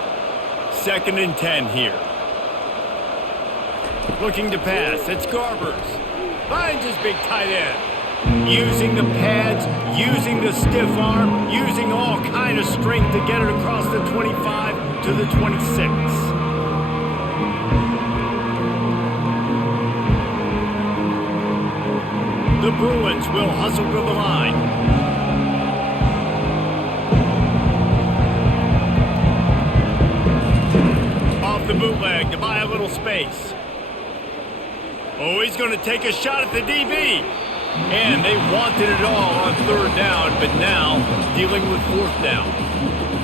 2nd and 10 here. Looking to pass. It's Garbers. Finds his big tight end. Using the pads, using the stiff arm, using all kind of strength to get it across the 25 to the 26. The Bruins will hustle to the line. Off the bootleg to buy a little space. Oh, he's going to take a shot at the DB. And they wanted it all on 3rd down, but now dealing with 4th down.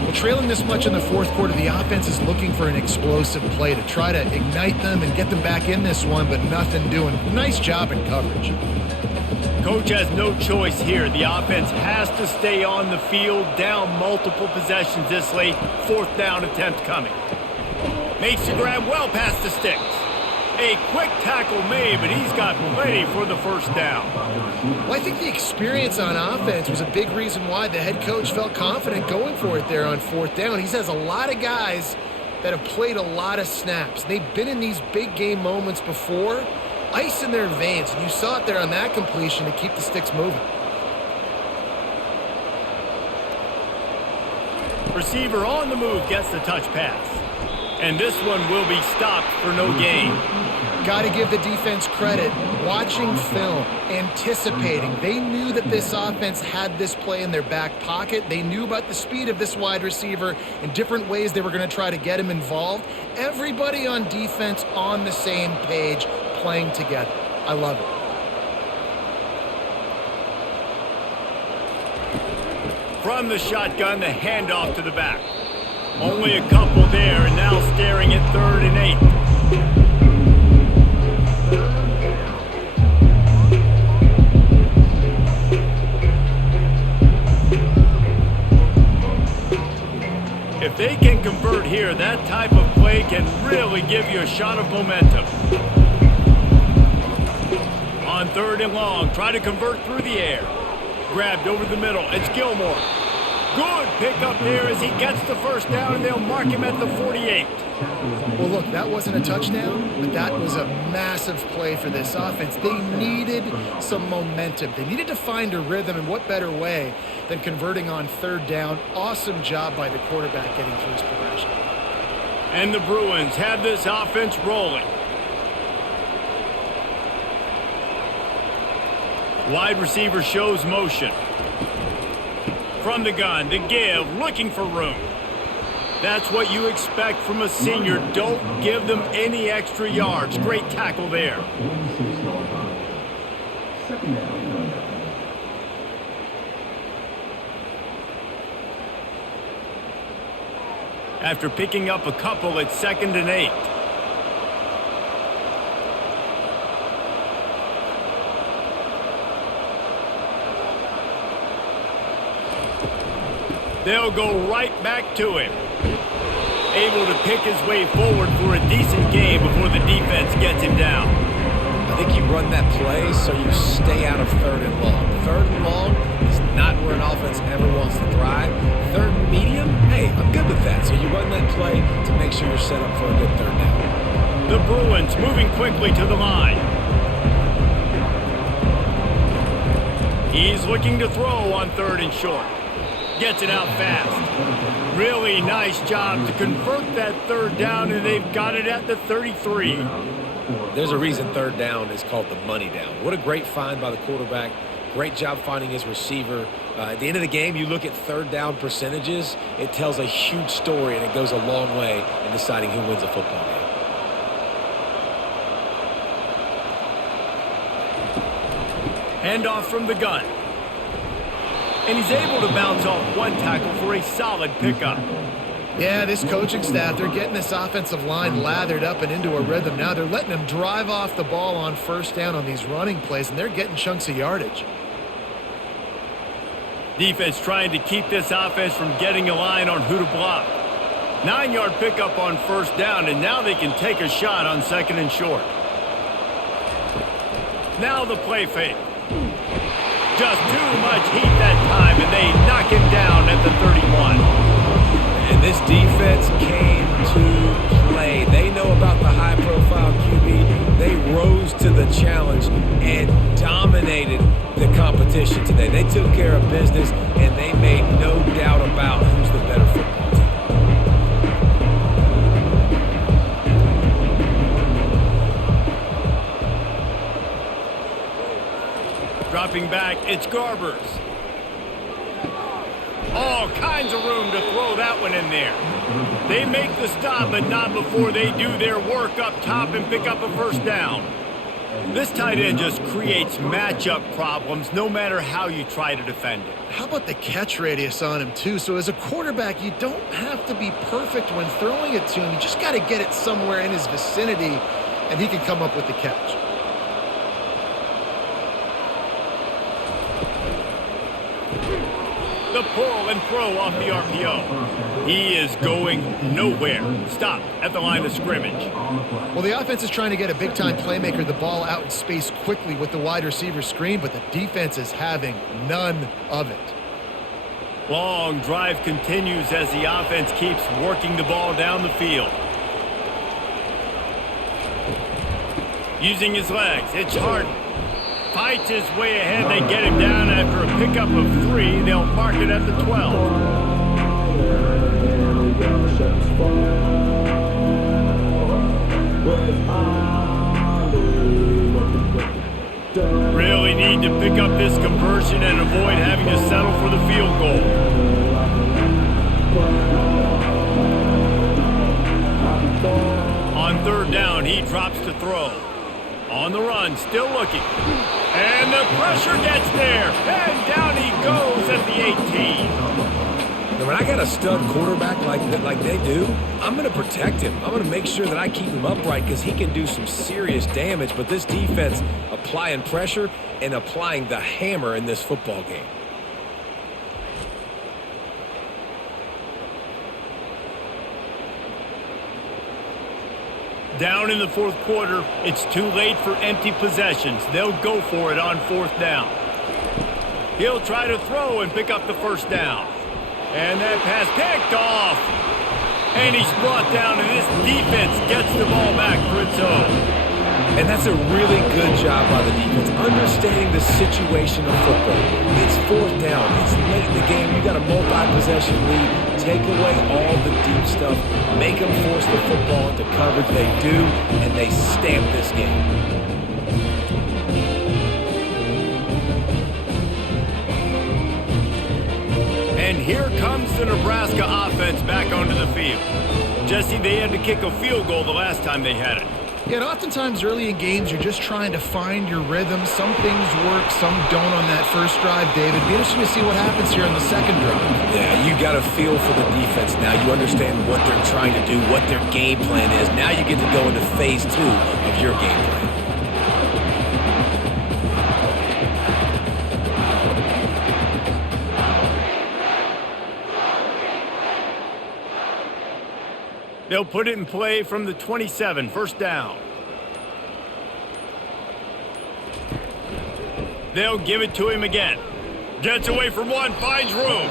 Well, trailing this much in the fourth quarter, the offense is looking for an explosive play to try to ignite them and get them back in this one, but nothing doing. Nice job in coverage. Coach has no choice here. The offense has to stay on the field, down multiple possessions this late. 4th down attempt coming. Makes the grab well past the sticks. A quick tackle made, but he's got plenty for the first down. Well, I think the experience on offense was a big reason why the head coach felt confident going for it there on 4th down. He has a lot of guys that have played a lot of snaps. They've been in these big game moments before. Ice in their veins, and you saw it there on that completion to keep the sticks moving. Receiver on the move gets the touch pass. And this one will be stopped for no gain. Got to give the defense credit. Watching film, anticipating. They knew that this offense had this play in their back pocket. They knew about the speed of this wide receiver and different ways they were going to try to get him involved. Everybody on defense on the same page, playing together. I love it. From the shotgun, the handoff to the back. Only a couple there, and now staring at 3rd and 8. If they can convert here, that type of play can really give you a shot of momentum. On 3rd and long, try to convert through the air. Grabbed over the middle. It's Gilmore. Good pickup there as he gets the first down, and they'll mark him at the 48. Well, look, that wasn't a touchdown, but that was a massive play for this offense. They needed some momentum. They needed to find a rhythm, and what better way than converting on 3rd down. Awesome job by the quarterback getting through his progression. And the Bruins have this offense rolling. Wide receiver shows motion. From the gun, the give, looking for room. That's what you expect from a senior. Don't give them any extra yards. Great tackle there. After picking up a couple, it's 2nd and 8. They'll go right back to him. Able to pick his way forward for a decent game before the defense gets him down. I think you run that play so you stay out of 3rd and long. 3rd and long is not where an offense ever wants to thrive. 3rd and medium, hey, I'm good with that. So you run that play to make sure you're set up for a good 3rd down. The Bruins moving quickly to the line. He's looking to throw on 3rd and short. Gets it out fast. Really nice job to convert that 3rd down, and they've got it at the 33. There's a reason 3rd down is called the money down. What a great find by the quarterback. Great job finding his receiver. At the end of the game, you look at 3rd down percentages. It tells a huge story, and it goes a long way in deciding who wins a football game. Handoff from the gun. And he's able to bounce off one tackle for a solid pickup. Yeah, this coaching staff, they're getting this offensive line lathered up and into a rhythm. Now they're letting them drive off the ball on 1st down on these running plays, and they're getting chunks of yardage. Defense trying to keep this offense from getting a line on who to block. 9-yard pickup on 1st down, and now they can take a shot on 2nd and short. Now the play fake. Just too much heat that time, and they knock him down at the 31. And this defense came to play. They know about the high-profile QB. They rose to the challenge and dominated the competition today. They took care of business, and they made no doubt about who's the better football team. Dropping back, it's Garbers. All kinds of room to throw that one in there. They make the stop, but not before they do their work up top and pick up a 1st down. This tight end just creates matchup problems no matter how you try to defend it. How about the catch radius on him, too? So as a quarterback, you don't have to be perfect when throwing it to him. You just got to get it somewhere in his vicinity, and he can come up with the catch. The pull and throw off the RPO. He is going nowhere. Stop at the line of scrimmage. Well, the offense is trying to get a big-time playmaker the ball out in space quickly with the wide receiver screen, but the defense is having none of it. Long drive continues as the offense keeps working the ball down the field. Using his legs, it's Harden. Fights his way ahead. They get him down after a pickup of 3. They'll mark it at the 12. Really need to pick up this conversion and avoid having to settle for the field goal. On 3rd down, he drops to throw. On the run, still looking. And the pressure gets there. And down he goes at the 18. Now, when I got a stud quarterback like they do, I'm going to protect him. I'm going to make sure that I keep him upright because he can do some serious damage. But this defense applying pressure and applying the hammer in this football game. Down in the fourth quarter, it's too late for empty possessions. They'll go for it on fourth down. He'll try to throw and pick up the first down. And that pass picked off. And he's brought down, and this defense gets the ball back for its own. And that's a really good job by the defense, understanding the situation of football. It's fourth down. It's late in the game. You got a multi-possession lead. Take away all the deep stuff. Make them force the football into coverage. They do, and they stamp this game. And here comes the Nebraska offense back onto the field. Jesse, they had to kick a field goal the last time they had it. Yeah, and oftentimes early in games, you're just trying to find your rhythm. Some things work, some don't on that first drive, David. Be interesting to see what happens here on the second drive. Yeah, you got a feel for the defense now. You understand what they're trying to do, what their game plan is. Now you get to go into phase 2 of your game plan. They'll put it in play from the 27, first down. They'll give it to him again. Gets away from one, finds room.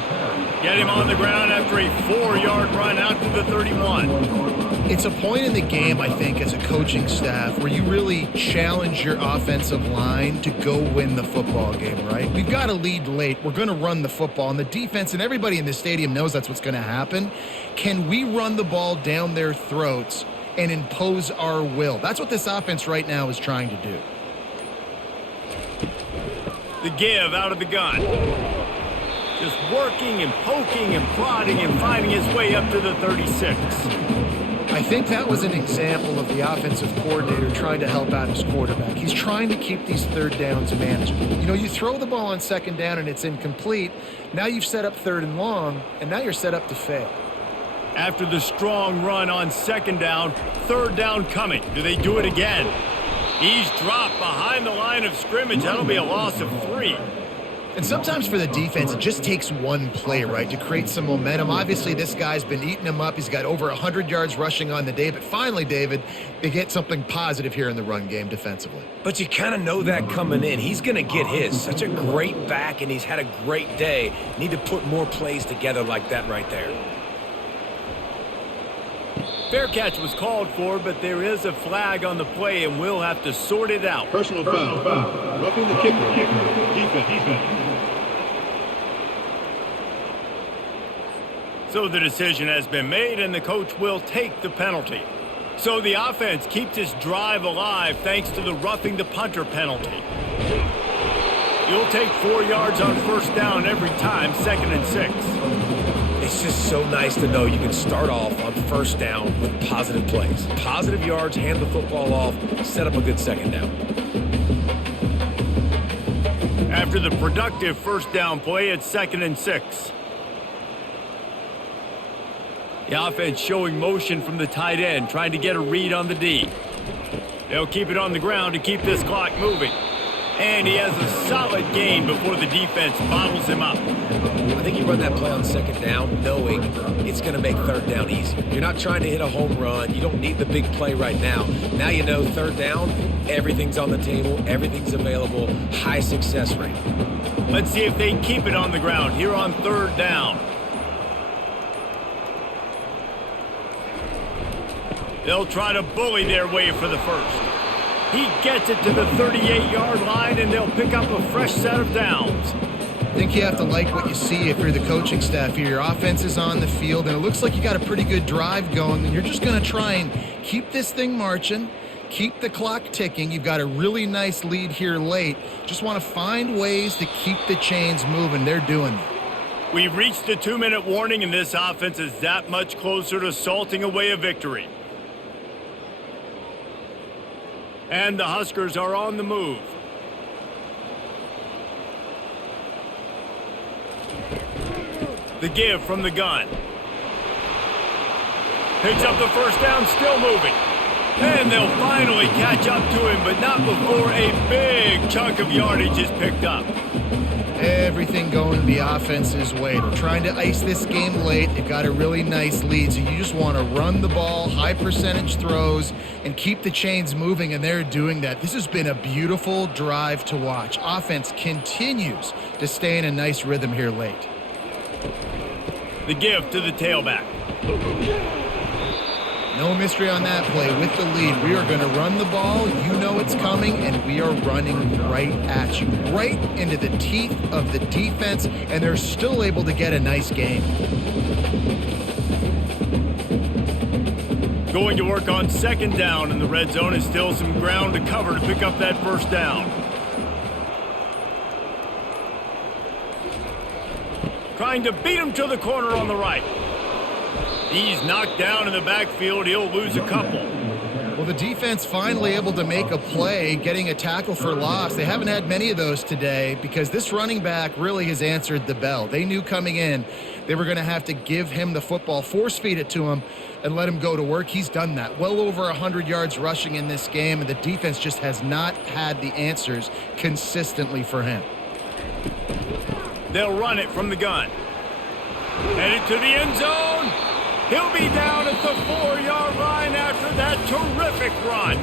Get him on the ground after a 4-yard run out to the 31. It's a point in the game, I think, as a coaching staff where you really challenge your offensive line to go win the football game, right? We've got to lead late. We're going to run the football. And the defense and everybody in the stadium knows that's what's going to happen. Can we run the ball down their throats and impose our will? That's what this offense right now is trying to do. The give out of the gun. Just working and poking and prodding and finding his way up to the 36. I think that was an example of the offensive coordinator trying to help out his quarterback. He's trying to keep these third downs manageable. You know, you throw the ball on second down and it's incomplete. Now you've set up third and long, and now you're set up to fail. After the strong run on second down, third down coming. Do they do it again? He's dropped behind the line of scrimmage. That'll be a loss of 3. And sometimes for the defense, it just takes one play, right, to create some momentum. Obviously, this guy's been eating him up. He's got over 100 yards rushing on the day. But finally, David, they get something positive here in the run game defensively. But you kind of know that coming in. He's going to get his. Such a great back, and he's had a great day. Need to put more plays together like that right there. Fair catch was called for, but there is a flag on the play, and we'll have to sort it out. Personal foul. Roughing the kicker. Defense. So the decision has been made, and the coach will take the penalty. So the offense keeps its drive alive thanks to the roughing the punter penalty. You'll take 4 yards on first down every time, 2nd and 6. It's just so nice to know you can start off on first down with positive plays. Positive yards, hand the football off, set up a good second down. After the productive first down play, it's 2nd and 6. The offense showing motion from the tight end, trying to get a read on the D. They'll keep it on the ground to keep this clock moving. And he has a solid gain before the defense bottles him up. I think you run that play on second down knowing it's going to make third down easier. You're not trying to hit a home run. You don't need the big play right now. Now you know third down, everything's on the table, everything's available, high success rate. Let's see if they keep it on the ground here on third down. They'll try to bully their way for the first. He gets it to the 38-yard line, and they'll pick up a fresh set of downs. I think you have to like what you see if you're the coaching staff here. Your offense is on the field, and it looks like you got a pretty good drive going, and you're just going to try and keep this thing marching, keep the clock ticking. You've got a really nice lead here late. Just want to find ways to keep the chains moving. They're doing that. We've reached the 2-minute warning, and this offense is that much closer to salting away a victory. And the Huskers are on the move. The give from the gun. Picks up the first down, still moving. And they'll finally catch up to him, but not before a big chunk of yardage is picked up. Everything going the offense's way. They're trying to ice this game late. They've got a really nice lead, so you just want to run the ball, high percentage throws, and keep the chains moving, and they're doing that. This has been a beautiful drive to watch. Offense continues to stay in a nice rhythm here late. The give to the tailback. No mystery on that play. With the lead, we are going to run the ball. You know it's coming, and we are running right at you, right into the teeth of the defense, and they're still able to get a nice game. Going to work on second down in the red zone, and still some ground to cover to pick up that first down. Trying to beat him to the corner on the right. He's knocked down in the backfield. He'll lose a couple. Well, the defense finally able to make a play, getting a tackle for loss. They haven't had many of those today because this running back really has answered the bell. They knew coming in they were going to have to give him the football, force feed it to him, and let him go to work. He's done that. Well over 100 yards rushing in this game, and the defense just has not had the answers consistently for him. They'll run it from the gun. Headed to the end zone. He'll be down at the 4-yard line after that terrific run.